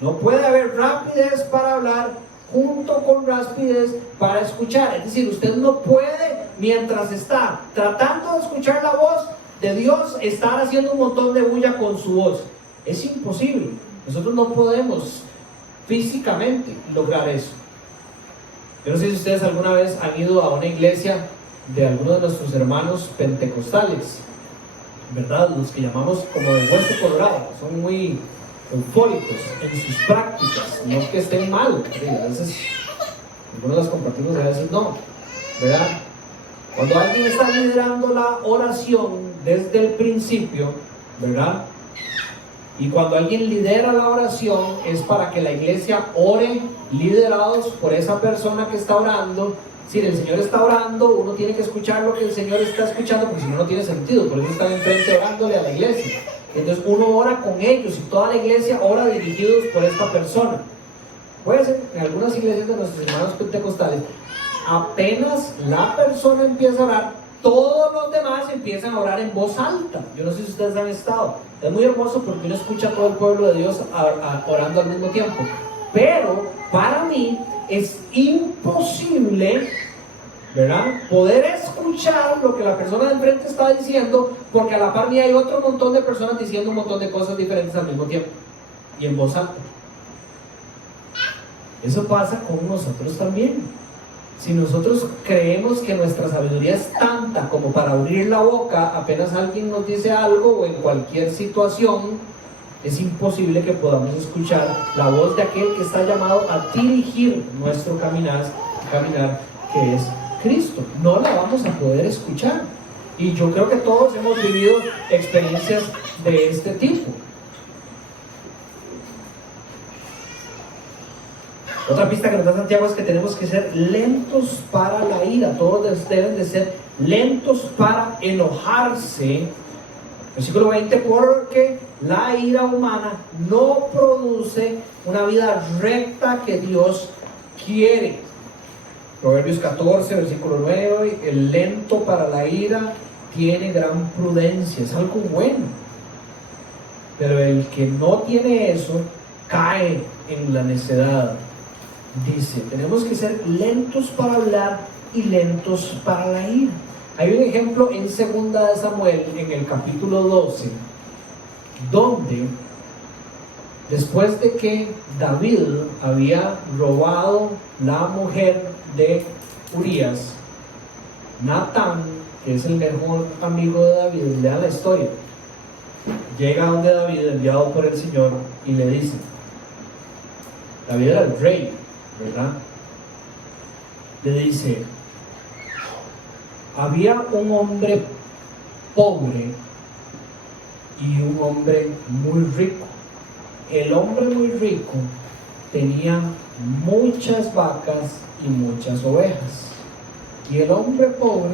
No puede haber rapidez para hablar junto con rapidez para escuchar. Es decir, usted no puede, mientras está tratando de escuchar la voz de Dios, estar haciendo un montón de bulla con su voz. Es imposible. Nosotros no podemos físicamente lograr eso. Yo no sé si ustedes alguna vez han ido a una iglesia de algunos de nuestros hermanos pentecostales, ¿verdad? Los que llamamos como del hueso colorado, son muy eufóricos en sus prácticas, no que estén mal, a veces algunos las compartimos y a veces no, ¿verdad? Cuando alguien está liderando la oración desde el principio, ¿verdad? Y cuando alguien lidera la oración es para que la iglesia ore liderados por esa persona que está orando. Si el Señor está orando, uno tiene que escuchar lo que el Señor está escuchando, porque si no, no tiene sentido. Por eso están enfrente orándole a la iglesia. Entonces uno ora con ellos y toda la iglesia ora dirigidos por esta persona. Puede ser en algunas iglesias de nuestros hermanos pentecostales, apenas la persona empieza a orar, todos los demás empiezan a orar en voz alta. Yo no sé si ustedes han estado. Es muy hermoso porque uno escucha a todo el pueblo de Dios orando al mismo tiempo. Pero para mí es imposible, ¿verdad?, poder escuchar lo que la persona de enfrente está diciendo, porque a la par mía hay otro montón de personas diciendo un montón de cosas diferentes al mismo tiempo y en voz alta. Eso pasa con nosotros también. Si nosotros creemos que nuestra sabiduría es tanta como para abrir la boca apenas alguien nos dice algo o en cualquier situación, es imposible que podamos escuchar la voz de aquel que está llamado a dirigir nuestro caminar, que es Cristo. No la vamos a poder escuchar. Y yo creo que todos hemos vivido experiencias de este tipo. Otra pista que nos da Santiago es que tenemos que ser lentos para la ira. Todos deben de ser lentos para enojarse. Versículo 20, porque la ira humana no produce una vida recta que Dios quiere. Proverbios 14, versículo 9, el lento para la ira tiene gran prudencia, es algo bueno. Pero el que no tiene eso, cae en la necedad. Dice, tenemos que ser lentos para hablar y lentos para la ira. Hay un ejemplo en 2 de Samuel, en el capítulo 12, donde después de que David había robado la mujer de Urías, Natán, que es el mejor amigo de David, lea la historia, llega donde David, enviado por el Señor, y le dice, David era el rey, ¿verdad? Le dice, había un hombre pobre y un hombre muy rico. El hombre muy rico tenía muchas vacas y muchas ovejas, y el hombre pobre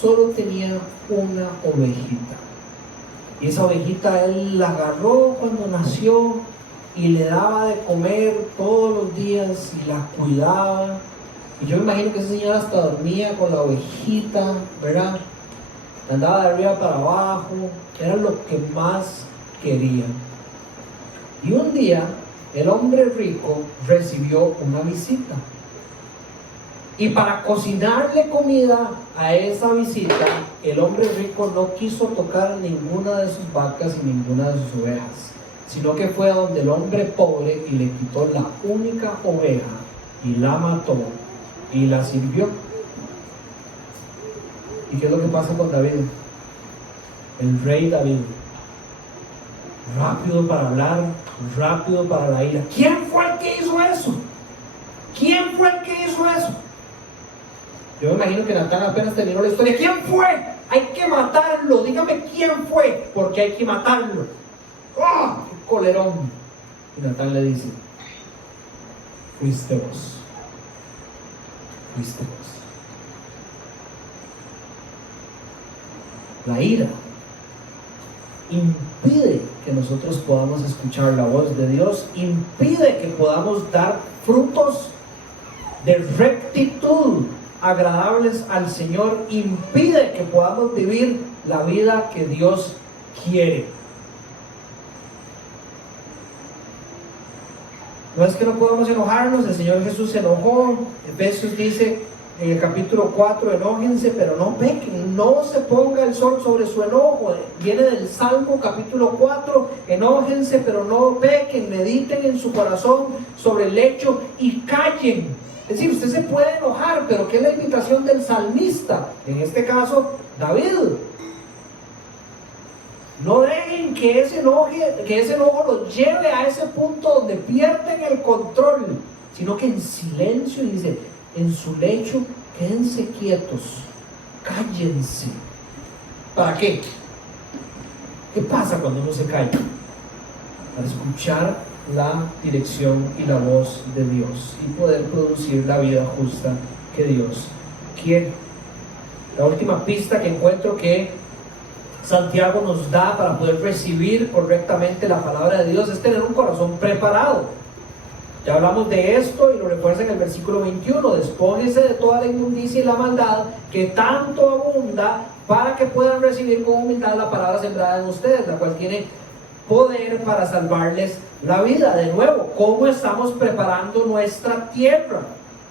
solo tenía una ovejita. Y esa ovejita él la agarró cuando nació y le daba de comer todos los días y la cuidaba. Y yo me imagino que esa señora hasta dormía con la ovejita, ¿verdad? Andaba de arriba para abajo, era lo que más quería. Y un día el hombre rico recibió una visita. Y para cocinarle comida a esa visita, el hombre rico no quiso tocar ninguna de sus vacas y ninguna de sus ovejas, sino que fue a donde el hombre pobre y le quitó la única oveja y la mató y la sirvió. ¿Y qué es lo que pasa con David? El rey David, rápido para hablar, rápido para la ira. ¿Quién fue el que hizo eso? ¿Quién fue el que hizo eso? Yo me imagino que Natán apenas terminó la historia. ¿Quién fue? Hay que matarlo. Dígame quién fue, porque hay que matarlo. ¡Oh! ¡Qué colerón! Y Natán le dice, fuiste vos. Fuiste vos. La ira impide que nosotros podamos escuchar la voz de Dios, impide que podamos dar frutos de rectitud agradables al Señor, impide que podamos vivir la vida que Dios quiere. No es que no podamos enojarnos, el Señor Jesús se enojó. Efesios dice en el capítulo 4, enójense, pero no pequen, no se ponga el sol sobre su enojo. Viene del Salmo capítulo 4, enójense, pero no pequen, mediten en su corazón sobre el hecho y callen. Es decir, usted se puede enojar, pero ¿qué es la invitación del salmista? En este caso, David. No dejen que ese enojo los lleve a ese punto donde pierden el control, sino que en silencio, dice, en su lecho, quédense quietos, cállense. ¿Para qué? ¿Qué pasa cuando uno se calla? Para escuchar la dirección y la voz de Dios y poder producir la vida justa que Dios quiere. La última pista que encuentro que Santiago nos da para poder recibir correctamente la palabra de Dios es tener un corazón preparado. Ya hablamos de esto y lo refuerza en el versículo 21. Despójese de toda la inmundicia y la maldad que tanto abunda, para que puedan recibir con humildad la palabra sembrada en ustedes, la cual tiene poder para salvarles la vida. De nuevo, ¿cómo estamos preparando nuestra tierra?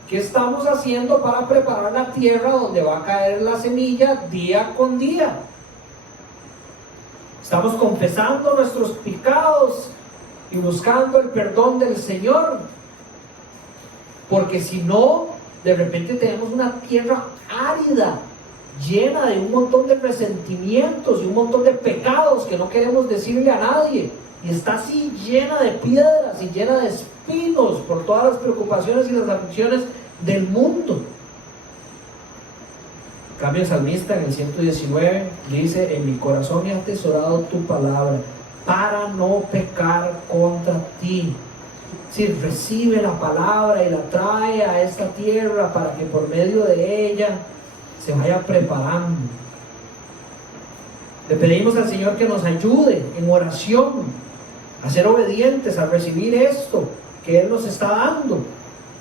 ¿Qué estamos haciendo para preparar la tierra donde va a caer la semilla día con día? Estamos confesando nuestros pecados y buscando el perdón del Señor. Porque si no, de repente tenemos una tierra árida, llena de un montón de resentimientos y un montón de pecados que no queremos decirle a nadie. Y está así llena de piedras y llena de espinos por todas las preocupaciones y las aflicciones del mundo. En cambio, el salmista en el 119 dice: en mi corazón he atesorado tu palabra para no pecar contra ti. Si recibe la palabra y la trae a esta tierra para que por medio de ella se vaya preparando. Le pedimos al Señor que nos ayude en oración a ser obedientes, a recibir esto que Él nos está dando.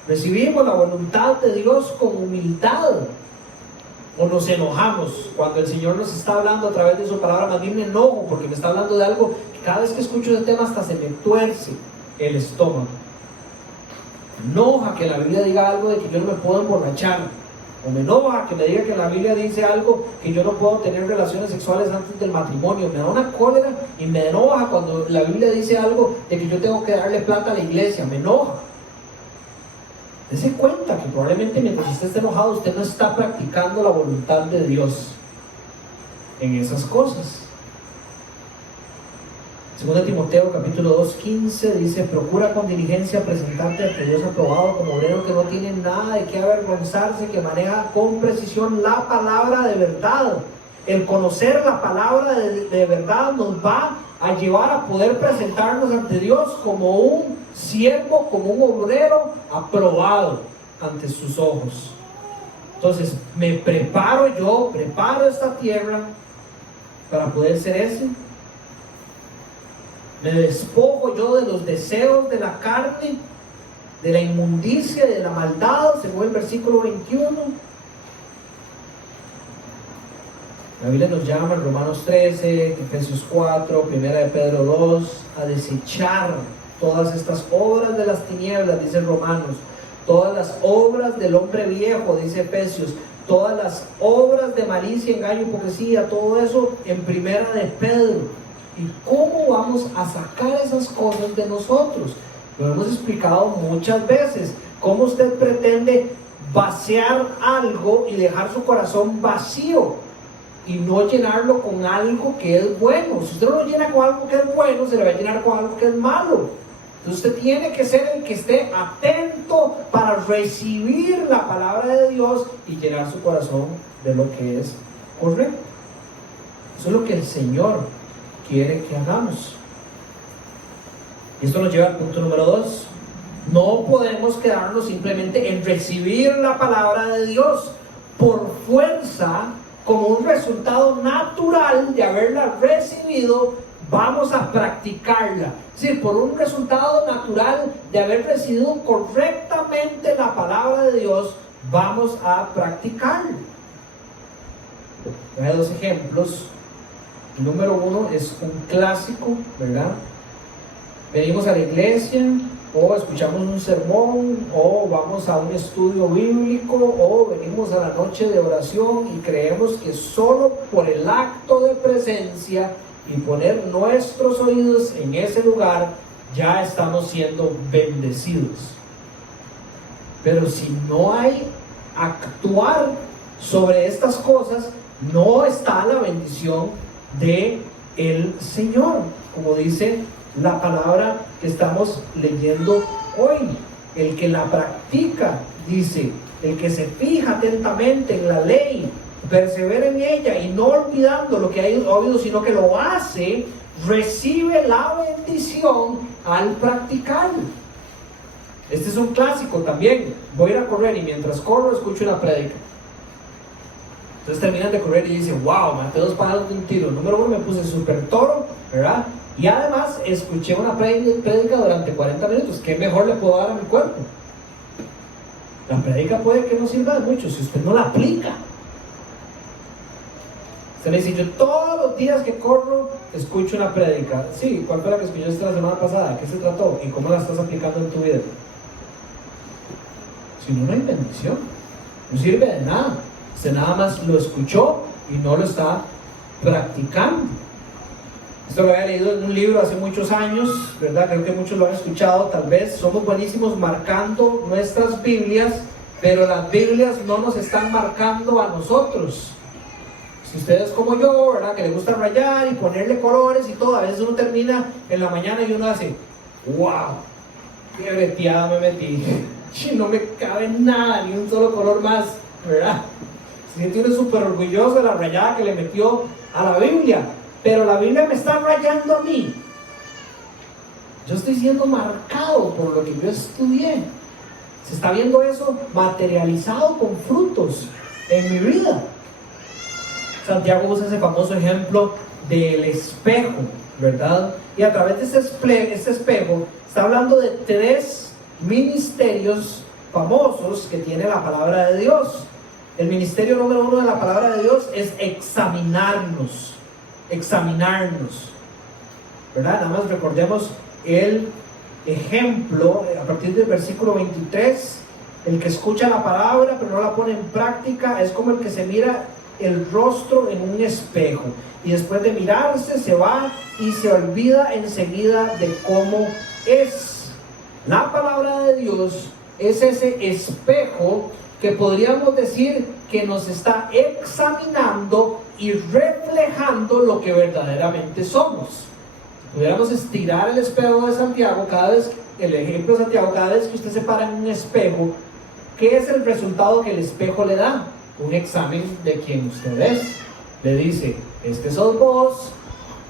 Recibimos la voluntad de Dios con humildad, o nos enojamos cuando el Señor nos está hablando a través de su palabra. Más bien me enojo porque me está hablando de algo que cada vez que escucho ese tema hasta se me tuerce el estómago. Me enoja que la Biblia diga algo de que yo no me puedo emborrachar, o me enoja que me diga que la Biblia dice algo que yo no puedo tener relaciones sexuales antes del matrimonio. Me da una cólera y me enoja cuando la Biblia dice algo de que yo tengo que darle plata a la iglesia. Me enoja. Dese cuenta que probablemente mientras usted esté enojado, usted no está practicando la voluntad de Dios en esas cosas. 2 Timoteo capítulo 2:15 dice: procura con diligencia presentarte ante Dios aprobado como obrero que no tiene nada de qué avergonzarse, que maneja con precisión la palabra de verdad. El conocer la palabra de verdad nos va a llevar a poder presentarnos ante Dios como un siervo, como un obrero aprobado ante sus ojos. Entonces me preparo esta tierra para poder ser ese. Me despojo yo de los deseos de la carne, de la inmundicia, de la maldad, según el versículo 21. La Biblia nos llama en Romanos 13, Efesios 4, 1 de Pedro 2, a desechar todas estas obras de las tinieblas, dice Romanos, todas las obras del hombre viejo, dice Efesios, todas las obras de malicia, engaño, hipocresía, todo eso en 1 de Pedro. ¿Y cómo vamos a sacar esas cosas de nosotros? Lo hemos explicado muchas veces. ¿Cómo usted pretende vaciar algo y dejar su corazón vacío y no llenarlo con algo que es bueno? Si usted no lo llena con algo que es bueno, se le va a llenar con algo que es malo. Entonces usted tiene que ser el que esté atento para recibir la palabra de Dios y llenar su corazón de lo que es correcto. Eso es lo que el Señor quiere que hagamos. Y esto nos lleva al punto número 2. No podemos quedarnos simplemente en recibir la palabra de Dios por fuerza, como un resultado natural de haberla recibido. Vamos a practicarla. Es decir, por un resultado natural de haber recibido correctamente la palabra de Dios, vamos a practicarla. Hay dos ejemplos. El número 1 es un clásico, ¿verdad? Venimos a la iglesia, o escuchamos un sermón, o vamos a un estudio bíblico, o venimos a la noche de oración y creemos que solo por el acto de presencia y poner nuestros oídos en ese lugar ya estamos siendo bendecidos. Pero si no hay actuar sobre estas cosas, no está la bendición de el Señor, como dice la palabra que estamos leyendo hoy. El que la practica, dice, el que se fija atentamente en la ley, persevera en ella y no olvidando lo que ha oído, sino que lo hace, recibe la bendición al practicarlo. Este es un clásico también. Voy a ir a correr y mientras corro escucho una prédica. Entonces terminan de correr y dicen: wow, maté 2 pájaros de un tiro. Número 1, me puse súper toro, ¿verdad? Y además escuché una prédica durante 40 minutos. ¿Qué mejor le puedo dar a mi cuerpo? La prédica puede que no sirva de mucho si usted no la aplica. Usted me dice, yo todos los días que corro escucho una prédica. Sí, ¿cuál fue la que escuchaste la semana pasada? ¿Qué se trató? ¿Y cómo la estás aplicando en tu vida? Si no, no hay bendición. No sirve de nada. Usted nada más lo escuchó y no lo está practicando. Esto lo había leído en un libro hace muchos años, ¿verdad? Creo que muchos lo han escuchado. Tal vez somos buenísimos marcando nuestras Biblias, pero las Biblias no nos están marcando a nosotros. Si ustedes como yo, ¿verdad? Que le gusta rayar y ponerle colores y todo, a veces uno termina en la mañana y uno hace, ¡wow! ¡Qué breteada me metí! No me cabe nada, ni un solo color más, ¿verdad? Se siente uno súper orgulloso de la rayada que le metió a la Biblia, pero la Biblia me está rayando a mí. Yo estoy siendo marcado por lo que yo estudié. Se está viendo eso materializado con frutos en mi vida. Santiago usa ese famoso ejemplo del espejo, ¿verdad? Y a través de este espejo está hablando de 3 ministerios famosos que tiene la palabra de Dios. El ministerio número 1 de la palabra de Dios es examinarnos, ¿verdad? Nada más recordemos el ejemplo a partir del versículo 23. El que escucha la palabra pero no la pone en práctica es como el que se mira el rostro en un espejo y después de mirarse se va y se olvida enseguida de cómo es. La palabra de Dios es ese espejo que podríamos decir que nos está examinando y reflejando lo que verdaderamente somos. Pudiéramos estirar el espejo de Santiago, el ejemplo de Santiago, cada vez que usted se para en un espejo, ¿qué es el resultado que el espejo le da? Un examen de quién usted es. Le dice, este sos vos,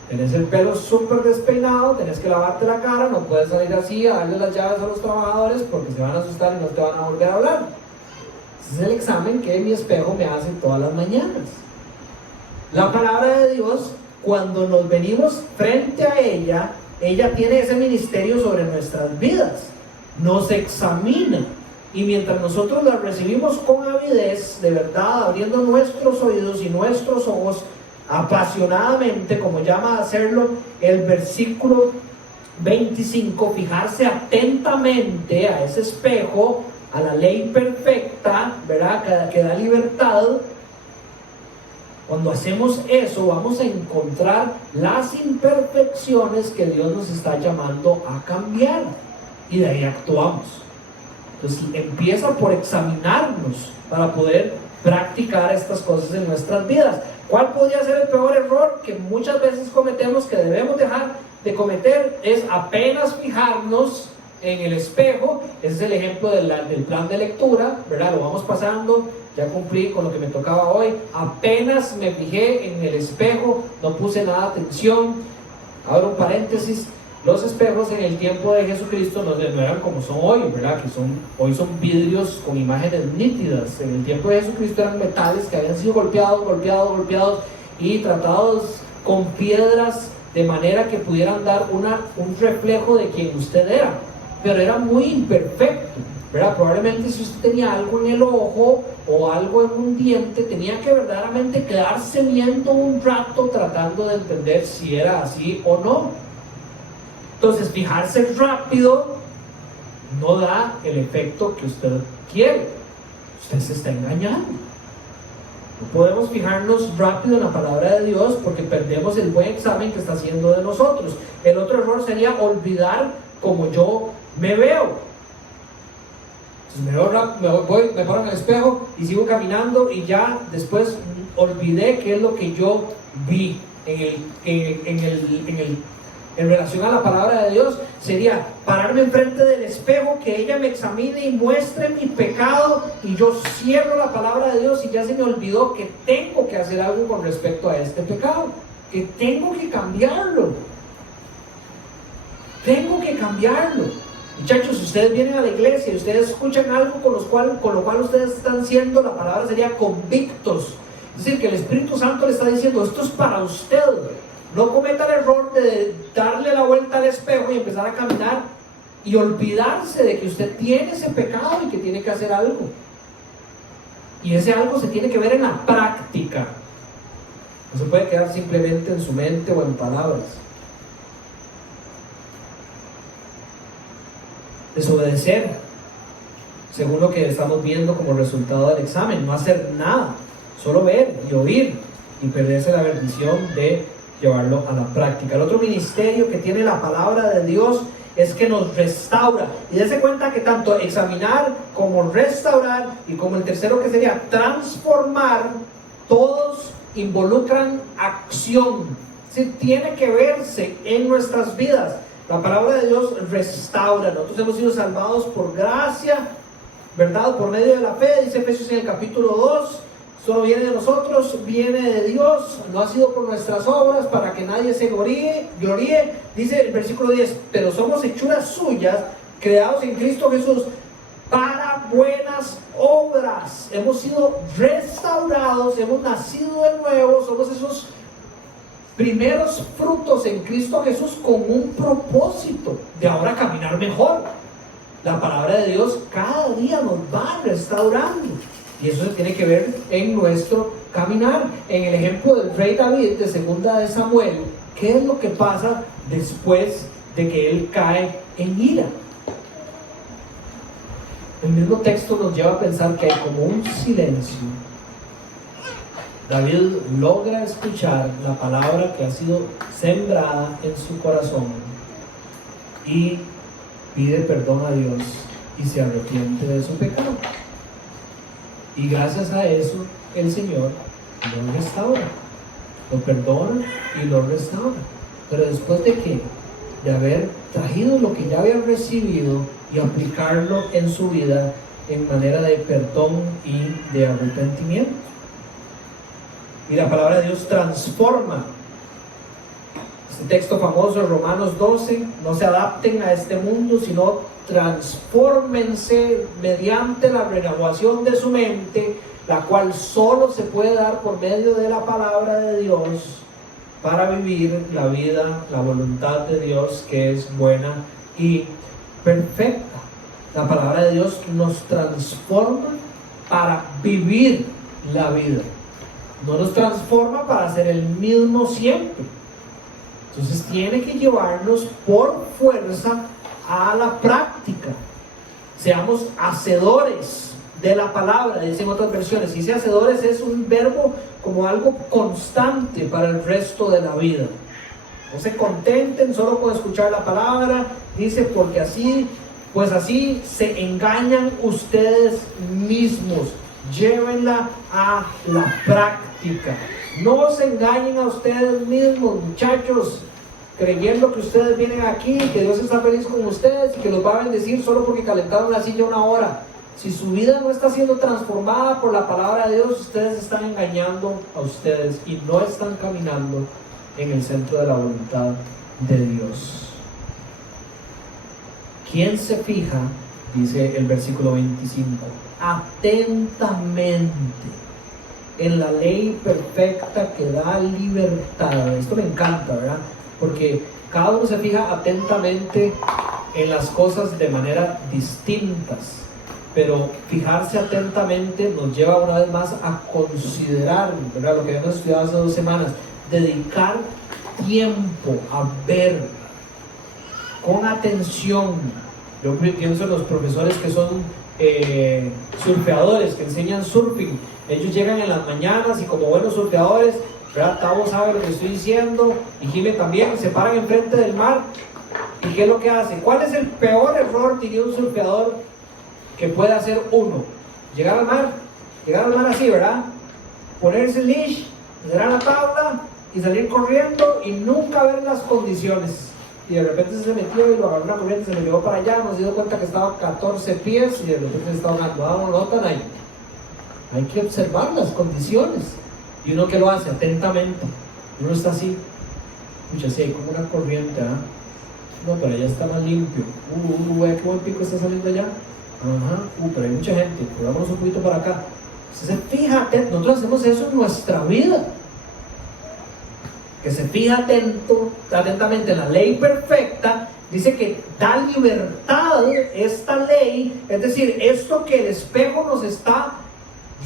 tenés el pelo súper despeinado, tenés que lavarte la cara, no puedes salir así a darle las llaves a los trabajadores porque se van a asustar y no te van a volver a hablar. Ese es el examen que mi espejo me hace todas las mañanas. La palabra de Dios, cuando nos venimos frente a ella tiene ese ministerio sobre nuestras vidas, nos examina. Y mientras nosotros la recibimos con avidez, de verdad, abriendo nuestros oídos y nuestros ojos apasionadamente, como llama a hacerlo el versículo 25, fijarse atentamente a ese espejo, a la ley perfecta, ¿verdad? Que da libertad. Cuando hacemos eso, vamos a encontrar las imperfecciones que Dios nos está llamando a cambiar, y de ahí actuamos. Entonces empieza por examinarnos para poder practicar estas cosas en nuestras vidas. ¿Cuál podría ser el peor error que muchas veces cometemos, que debemos dejar de cometer? Es apenas fijarnos en el espejo. Ese es el ejemplo del plan de lectura, ¿verdad? Lo vamos pasando, ya cumplí con lo que me tocaba hoy. Apenas me fijé en el espejo, no puse nada de atención. Abro un paréntesis. Los espejos en el tiempo de Jesucristo no eran como son hoy, ¿verdad? Hoy son vidrios con imágenes nítidas. En el tiempo de Jesucristo eran metales que habían sido golpeados y tratados con piedras de manera que pudieran dar un reflejo de quien usted era. Pero era muy imperfecto, ¿verdad? Probablemente si usted tenía algo en el ojo o algo en un diente, tenía que verdaderamente quedarse viendo un rato tratando de entender si era así o no. Entonces, fijarse rápido no da el efecto que usted quiere. Usted se está engañando. No podemos fijarnos rápido en la palabra de Dios porque perdemos el buen examen que está haciendo de nosotros. El otro error sería olvidar cómo yo me veo. Entonces me paro en el espejo y sigo caminando y ya después olvidé qué es lo que yo vi en relación a la palabra de Dios. Sería pararme enfrente del espejo, que ella me examine y muestre mi pecado, y yo cierro la palabra de Dios y ya se me olvidó que tengo que hacer algo con respecto a este pecado, que tengo que cambiarlo. Muchachos, si ustedes vienen a la iglesia y ustedes escuchan algo con lo cual ustedes están siendo, la palabra sería convictos. Es decir, que el Espíritu Santo le está diciendo, esto es para usted. No cometa el error de darle la vuelta al espejo y empezar a caminar y olvidarse de que usted tiene ese pecado y que tiene que hacer algo. Y ese algo se tiene que ver en la práctica. No se puede quedar simplemente en su mente o en palabras. Desobedecer, según lo que estamos viendo como resultado del examen, no hacer nada, solo ver y oír y perderse la bendición de llevarlo a la práctica. El otro ministerio que tiene la palabra de Dios es que nos restaura. Y dése cuenta que tanto examinar como restaurar y como el tercero que sería transformar, todos involucran acción. Sí, tiene que verse en nuestras vidas. La palabra de Dios restaura. Nosotros hemos sido salvados por gracia, ¿verdad? Por medio de la fe, dice Efesios en el capítulo 2. Solo viene de nosotros, viene de Dios, no ha sido por nuestras obras para que nadie se gloríe. Dice el versículo 10, pero somos hechuras suyas, creados en Cristo Jesús para buenas obras. Hemos sido restaurados, hemos nacido de nuevo, somos esos primeros frutos en Cristo Jesús con un propósito de ahora caminar mejor. La palabra de Dios cada día nos va restaurando. Y eso se tiene que ver en nuestro caminar. En el ejemplo del rey David de segunda de Samuel, ¿qué es lo que pasa después de que él cae en ira? El mismo texto nos lleva a pensar que hay como un silencio. David logra escuchar la palabra que ha sido sembrada en su corazón y pide perdón a Dios y se arrepiente de su pecado. Y gracias a eso, el Señor lo restaura, lo perdona y lo restaura. Pero después de qué? De haber traído lo que ya había recibido y aplicarlo en su vida en manera de perdón y de arrepentimiento. Y la palabra de Dios transforma. Este texto famoso de Romanos 12, no se adapten a este mundo, sino transfórmense mediante la renovación de su mente, la cual solo se puede dar por medio de la palabra de Dios para vivir la vida, la voluntad de Dios que es buena y perfecta. La palabra de Dios nos transforma para vivir la vida, no nos transforma para ser el mismo siempre. Entonces tiene que llevarnos por fuerza a la práctica. Seamos hacedores de la palabra, dicen otras versiones. Y ese hacedores es un verbo como algo constante para el resto de la vida. No se contenten solo con escuchar la palabra, dice, porque así se engañan ustedes mismos. Llévenla a la práctica. No se engañen a ustedes mismos, muchachos, creyendo que ustedes vienen aquí, que Dios está feliz con ustedes y que los va a bendecir solo porque calentaron la silla una hora. Si su vida no está siendo transformada por la palabra de Dios, ustedes están engañando a ustedes y no están caminando en el centro de la voluntad de Dios. ¿Quién se fija? Dice el versículo 25, atentamente en la ley perfecta que da libertad. Esto me encanta, ¿verdad? Porque cada uno se fija atentamente en las cosas de manera distintas, pero fijarse atentamente nos lleva una vez más a considerar, ¿verdad? Lo que hemos estudiado hace 2 semanas, dedicar tiempo a ver con atención. Yo pienso en los profesores que son surfeadores, que enseñan surfing. Ellos llegan en las mañanas y como buenos surfeadores, ¿verdad? Tavo sabe lo que estoy diciendo y Jimé también, se paran enfrente del mar. ¿Y qué es lo que hace? ¿Cuál es el peor error, diría un surfeador, que puede hacer uno? Llegar al mar así, ¿verdad? Ponerse el leash, cerrar la tabla y salir corriendo y nunca ver las condiciones. Y de repente se metió y lo agarró una corriente, se me llevó para allá, no se dio cuenta que estaba a 14 pies y de repente se estaba ahogando. No notan ahí. Hay que observar las condiciones. Y uno que lo hace atentamente, uno está así, mucha, sí, hay como una corriente, ¿ah? No, pero allá está más limpio. Qué buen pico está saliendo allá. Ajá, pero hay mucha gente, vámonos un poquito para acá. Se fija, nosotros hacemos eso en nuestra vida. Que se fija atentamente en la ley perfecta, dice que da libertad esta ley, es decir, esto que el espejo nos está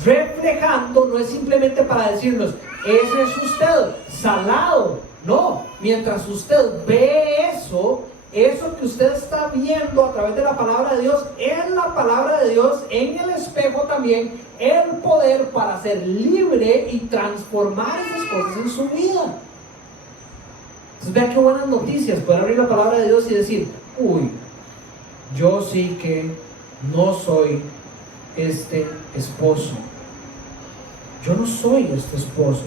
reflejando no es simplemente para decirnos, ese es usted, salado. No, mientras usted ve eso que usted está viendo a través de la palabra de Dios, en la palabra de Dios, en el espejo también, el poder para ser libre y transformar esas cosas en su vida. Entonces vean qué buenas noticias, poder abrir la palabra de Dios y decir, uy, yo sí que no soy este esposo. Yo no soy este esposo.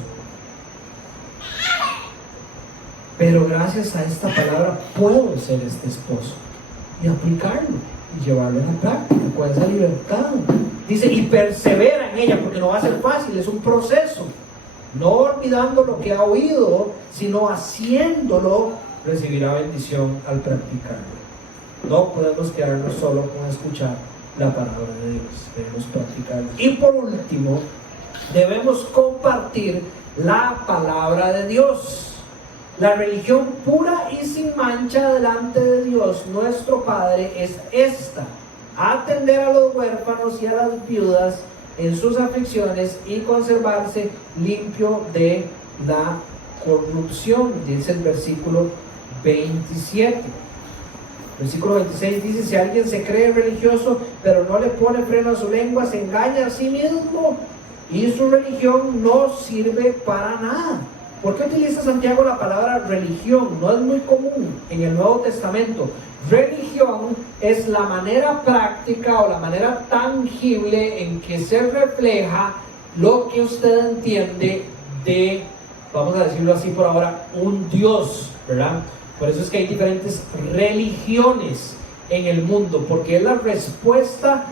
Pero gracias a esta palabra puedo ser este esposo y aplicarlo y llevarlo a la práctica con esa libertad. Dice, y persevera en ella, porque no va a ser fácil, es un proceso. No olvidando lo que ha oído, sino haciéndolo, recibirá bendición al practicarlo. No podemos quedarnos solo con escuchar la palabra de Dios, debemos practicarlo. Y por último, debemos compartir la palabra de Dios. La religión pura y sin mancha delante de Dios, nuestro Padre, es esta: atender a los huérfanos y a las viudas en sus aflicciones y conservarse limpio de la corrupción, dice el versículo 27. Versículo 26 dice, si alguien se cree religioso pero no le pone freno a su lengua, se engaña a sí mismo y su religión no sirve para nada. ¿Por qué utiliza Santiago la palabra religión? No es muy común en el Nuevo Testamento. Religión es la manera práctica o la manera tangible en que se refleja lo que usted entiende de, vamos a decirlo así por ahora, un Dios, ¿verdad? Por eso es que hay diferentes religiones en el mundo, porque es la respuesta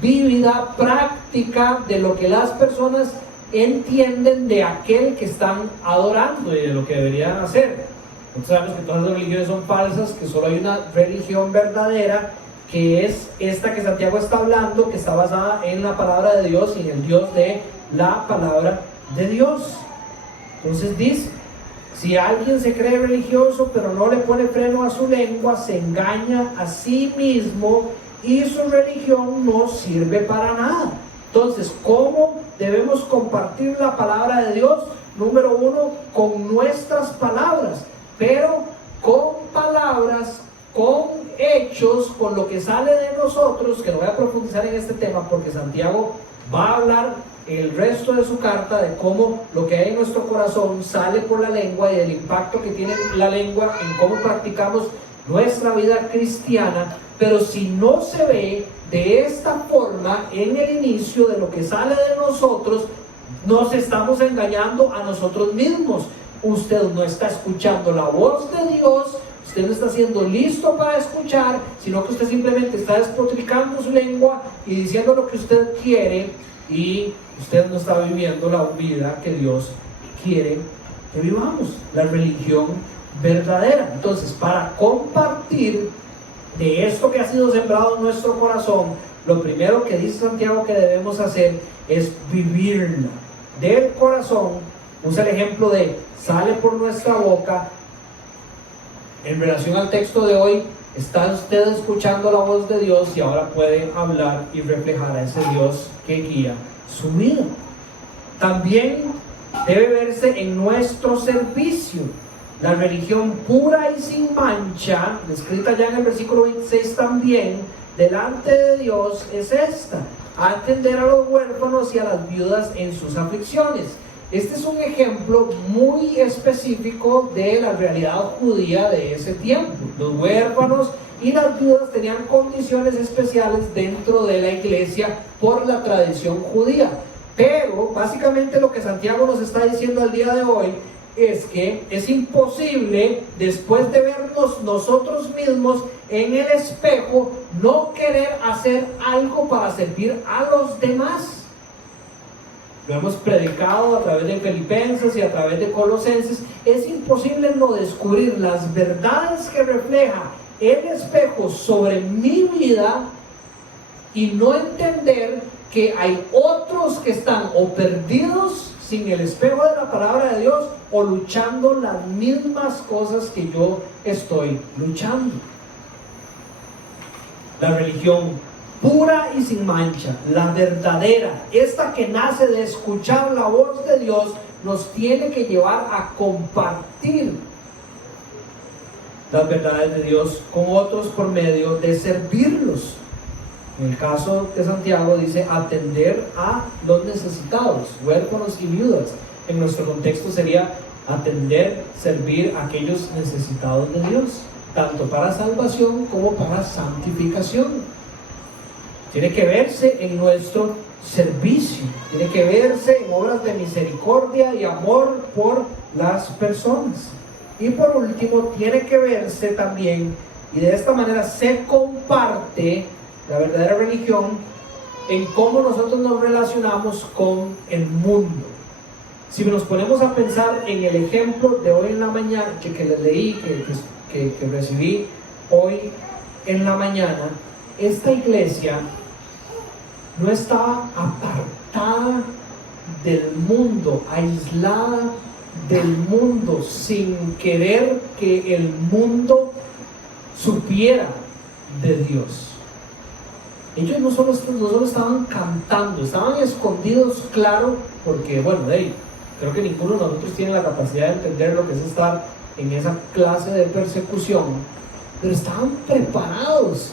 vívida, práctica de lo que las personas entienden de aquel que están adorando y de lo que deberían hacer. Nosotros sabemos que todas las religiones son falsas, que solo hay una religión verdadera, que es esta que Santiago está hablando, que está basada en la palabra de Dios y en el Dios de la palabra de Dios. Entonces dice, si alguien se cree religioso pero no le pone freno a su lengua, se engaña a sí mismo y su religión no sirve para nada. Entonces, ¿cómo debemos compartir la palabra de Dios? Número uno, con nuestras palabras, pero con palabras, con hechos, con lo que sale de nosotros, que no voy a profundizar en este tema porque Santiago va a hablar el resto de su carta de cómo lo que hay en nuestro corazón sale por la lengua y el impacto que tiene la lengua en cómo practicamos nuestra vida cristiana. Pero si no se ve de esta forma en el inicio de lo que sale de nosotros, nos estamos engañando a nosotros mismos. Usted no está escuchando la voz de Dios, usted no está siendo listo para escuchar, sino que usted simplemente está despotricando su lengua y diciendo lo que usted quiere, y usted no está viviendo la vida que Dios quiere que vivamos, la religión verdadera. Entonces, para compartir de esto que ha sido sembrado en nuestro corazón, lo primero que dice Santiago que debemos hacer es vivirla del corazón. Usa el ejemplo de sale por nuestra boca. En relación al texto de hoy, está usted escuchando la voz de Dios y ahora puede hablar y reflejar a ese Dios que guía su vida. También debe verse en nuestro servicio. La religión pura y sin mancha, descrita ya en el versículo 26 también, delante de Dios es esta: atender a los huérfanos y a las viudas en sus aflicciones. Este es un ejemplo muy específico de la realidad judía de ese tiempo. Los huérfanos y las viudas tenían condiciones especiales dentro de la iglesia por la tradición judía. Pero básicamente lo que Santiago nos está diciendo al día de hoy es que es imposible, después de vernos nosotros mismos en el espejo, no querer hacer algo para servir a los demás. Lo hemos predicado a través de Filipenses y a través de Colosenses. Es imposible no descubrir las verdades que refleja el espejo sobre mi vida y no entender que hay otros que están o perdidos sin el espejo de la palabra de Dios o luchando las mismas cosas que yo estoy luchando. La religión pura y sin mancha, la verdadera, esta que nace de escuchar la voz de Dios, nos tiene que llevar a compartir las verdades de Dios con otros por medio de servirlos. En el caso de Santiago dice atender a los necesitados, huérfanos y viudas. En nuestro contexto sería atender, servir a aquellos necesitados de Dios, tanto para salvación como para santificación. Tiene que verse en nuestro servicio, tiene que verse en obras de misericordia y amor por las personas. Y por último, tiene que verse también, y de esta manera se comparte la verdadera religión, en cómo nosotros nos relacionamos con el mundo. Si nos ponemos a pensar en el ejemplo de hoy en la mañana, que les leí, que recibí hoy en la mañana, esta iglesia no estaba apartada del mundo, aislada del mundo, sin querer que el mundo supiera de Dios. Ellos no solo estaban cantando, estaban escondidos, claro, porque bueno, creo que ninguno de nosotros tiene la capacidad de entender lo que es estar en esa clase de persecución, pero estaban preparados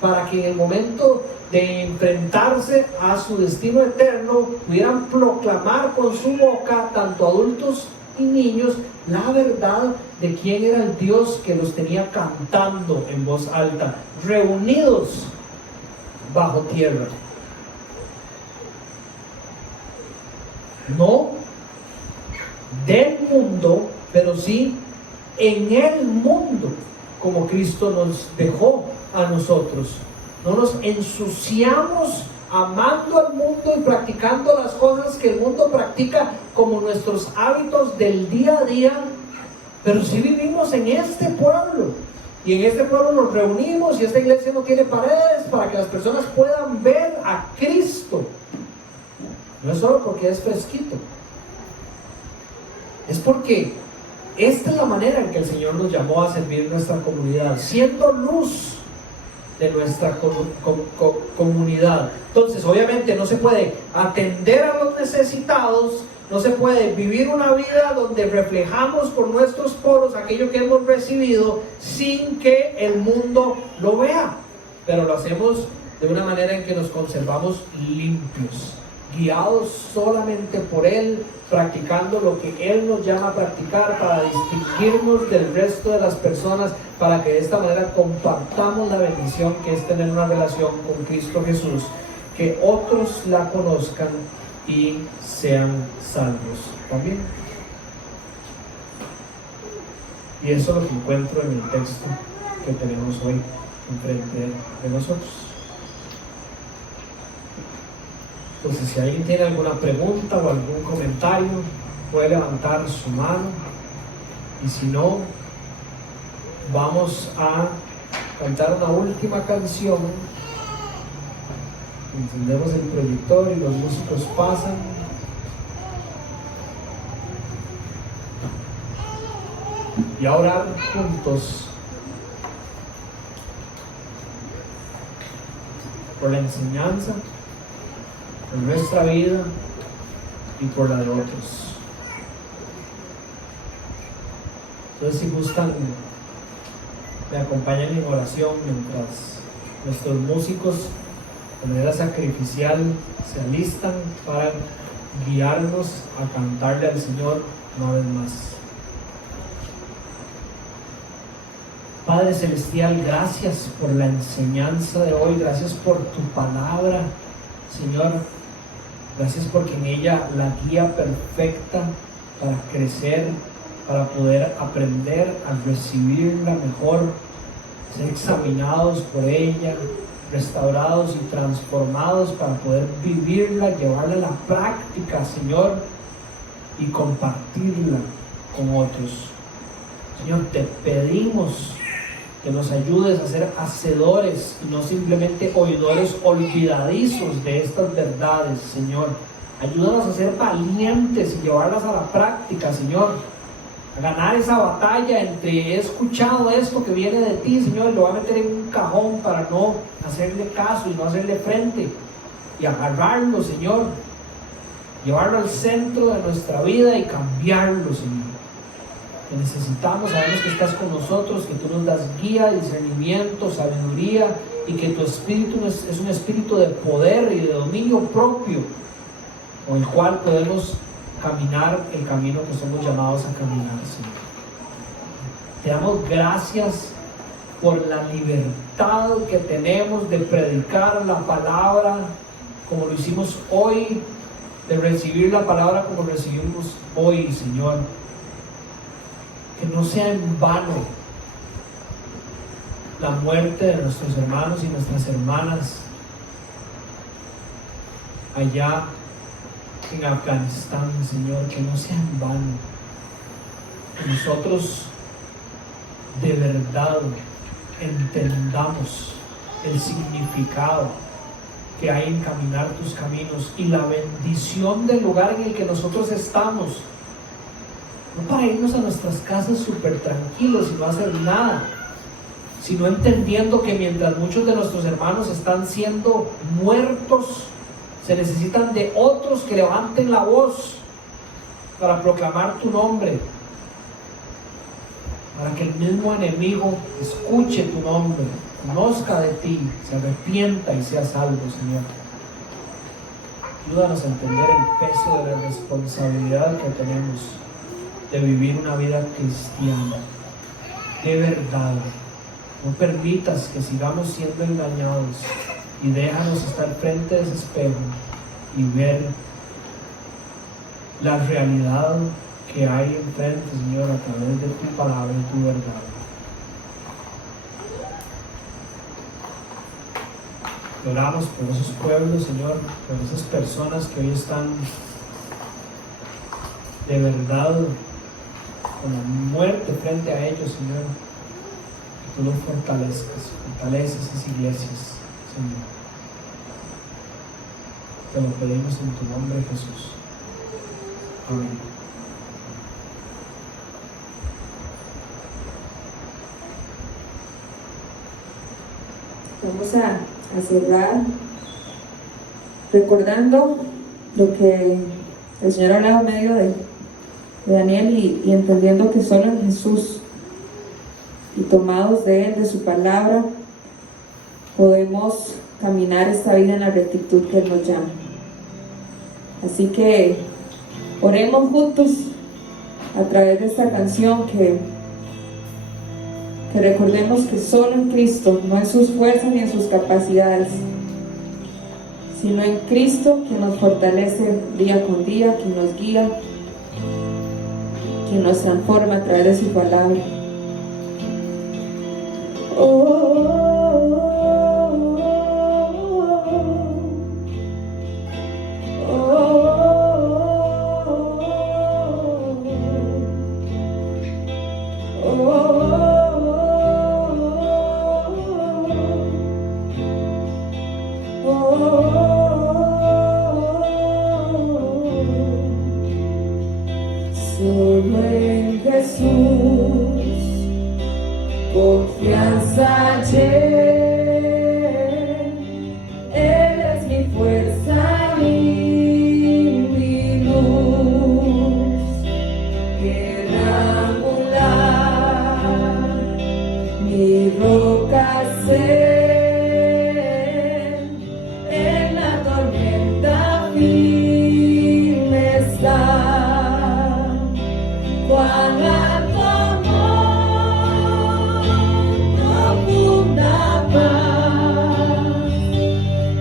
para que en el momento de enfrentarse a su destino eterno pudieran proclamar con su boca, tanto adultos y niños, la verdad de quién era el Dios que los tenía cantando en voz alta, reunidos bajo tierra. No del mundo, pero sí en el mundo, como Cristo nos dejó a nosotros. No nos ensuciamos amando al mundo y practicando las cosas que el mundo practica como nuestros hábitos del día a día, pero sí vivimos en este pueblo. Y en este pueblo nos reunimos, y esta iglesia no tiene paredes para que las personas puedan ver a Cristo. No es solo porque es fresquito, es porque esta es la manera en que el Señor nos llamó a servir nuestra comunidad, siendo luz de nuestra comunidad. Entonces, obviamente no se puede atender a los necesitados, no se puede vivir una vida donde reflejamos por nuestros poros aquello que hemos recibido sin que el mundo lo vea, pero lo hacemos de una manera en que nos conservamos limpios, guiados solamente por Él, practicando lo que Él nos llama a practicar para distinguirnos del resto de las personas, para que de esta manera compartamos la bendición que es tener una relación con Cristo Jesús, que otros la conozcan y sean salvos también. Y eso es lo que encuentro en el texto que tenemos hoy enfrente de nosotros. Entonces, si alguien tiene alguna pregunta o algún comentario, puede levantar su mano, y si no, vamos a cantar una última canción. Encendemos el proyector y los músicos pasan. Y a orar juntos por la enseñanza, por nuestra vida y por la de otros. Entonces, si gustan, me acompañan en oración mientras nuestros músicos de manera sacrificial se alistan para guiarnos a cantarle al Señor una vez más. Padre Celestial, gracias por la enseñanza de hoy, gracias por tu palabra, Señor. Gracias porque en ella la guía perfecta para crecer, para poder aprender a recibirla mejor, ser examinados por ella, restaurados y transformados para poder vivirla, llevarla a la práctica, Señor, y compartirla con otros. Señor, te pedimos que nos ayudes a ser hacedores y no simplemente oidores olvidadizos de estas verdades, Señor. Ayúdanos a ser valientes y llevarlas a la práctica, Señor. A ganar esa batalla entre he escuchado esto que viene de ti, Señor, y lo voy a meter en un cajón para no hacerle caso y no hacerle frente, y agarrarlo, Señor, llevarlo al centro de nuestra vida y cambiarlo, Señor. Te necesitamos, sabemos que estás con nosotros, que tú nos das guía, discernimiento, sabiduría, y que tu espíritu es un espíritu de poder y de dominio propio, con el cual podemos caminar el camino que somos llamados a caminar, Señor. Te damos gracias por la libertad que tenemos de predicar la palabra como lo hicimos hoy, de recibir la palabra como recibimos hoy, Señor. Que no sea en vano la muerte de nuestros hermanos y nuestras hermanas allá en Afganistán, Señor, que no sea en vano. Que nosotros de verdad entendamos el significado que hay en caminar tus caminos y la bendición del lugar en el que nosotros estamos. No para irnos a nuestras casas súper tranquilos y no hacer nada, sino entendiendo que mientras muchos de nuestros hermanos están siendo muertos, se necesitan de otros que levanten la voz para proclamar tu nombre, para que el mismo enemigo escuche tu nombre, conozca de ti, se arrepienta y sea salvo, Señor. Ayúdanos a entender el peso de la responsabilidad que tenemos de vivir una vida cristiana de verdad. No permitas que sigamos siendo engañados y déjanos estar frente a ese espejo y ver la realidad que hay enfrente, Señor, a través de tu palabra y tu verdad. Oramos por esos pueblos, Señor, por esas personas que hoy están de verdad con la muerte frente a ellos, Señor. Que tú los fortaleces esas iglesias, Señor. Te lo pedimos en tu nombre, Jesús. Amén. Vamos a cerrar recordando lo que el Señor hablaba en medio de Daniel y entendiendo que solo en Jesús y tomados de Él, de su palabra, podemos caminar esta vida en la rectitud que Él nos llama. Así que oremos juntos a través de esta canción que recordemos que solo en Cristo, no en sus fuerzas ni en sus capacidades, sino en Cristo, que nos fortalece día con día, que nos guía, que nos transforma a través de su palabra. Solo en Jesús, confianza Él es mi fuerza y mi luz, piedra angular, mi roca sé. En la tormenta firme está, cuán alto amor, profunda paz,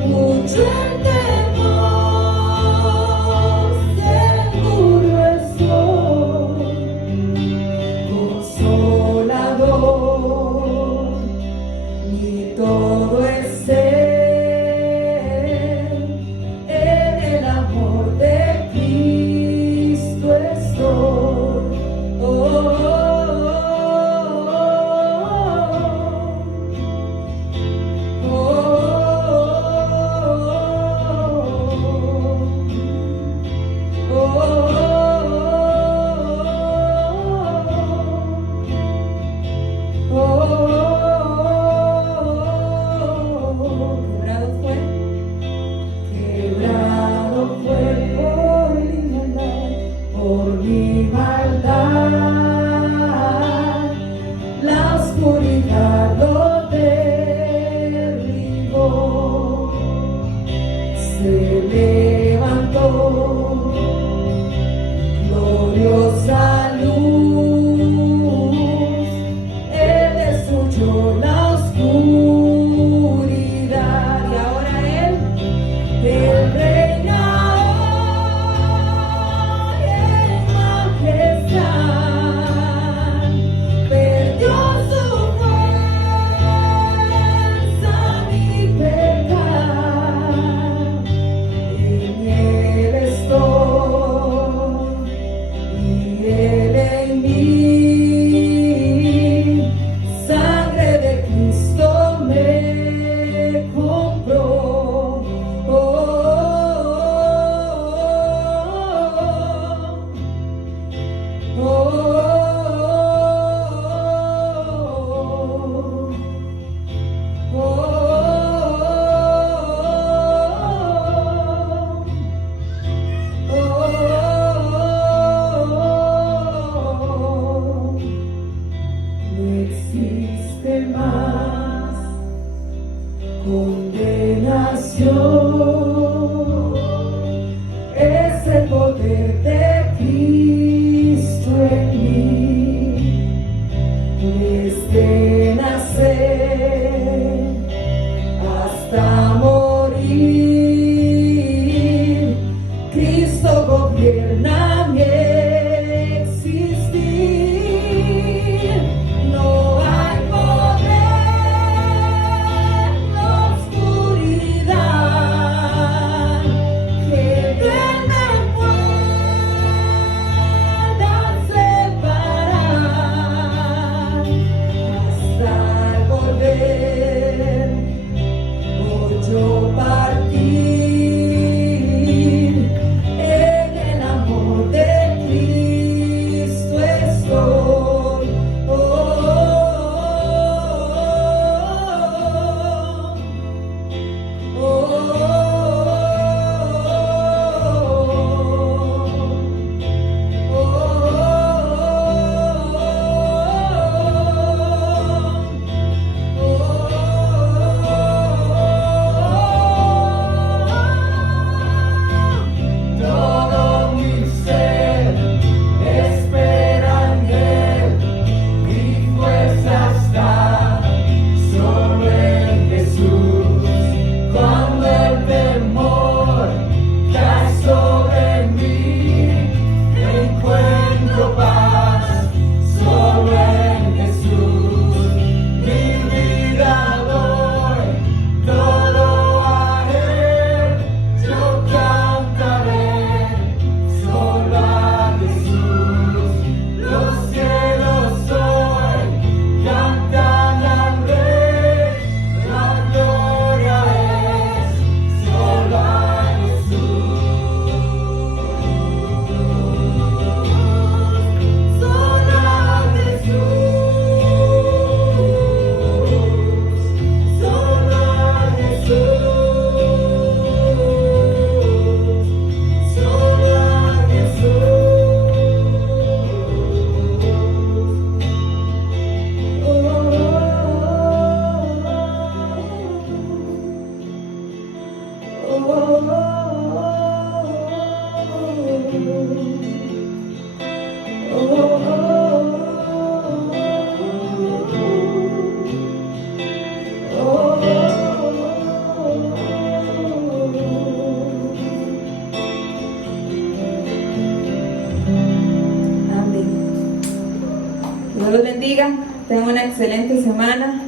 mucho temor, seguro estoy, consolador, mi todo es Él. levantó, gloriosa luz, Él destruyó la oscuridad y ahora Él reina hoy en majestad, perdió su fuerza, mi pecado, en Él estoy y Él en mí, sangre de Cristo me compró. Oh, oh, oh, oh, no existe más condenación, es el poder de Cristo en mí, desde nacer hasta morir, Cristo gobierna mi existir. No hay poder, no oscuridad, que de Él me pueda separar, hasta el volver, voy yo partir, en el amor de Cristo estoy. Oh, oh, oh, todo mi ser espera en Él, mi fuerza está solo en Jesús. Cuando el temor cae sobre mí, encuentro paz solo en Jesús. Mi vida doy todo a Él, yo cantaré solo a Jesús. Los cielos hoy cantan al Rey, la gloria es solo a Jesús. Solo a Jesús. Solo a Jesús. Solo a Jesús. Amén. Dios los bendiga. Tengan una excelente semana.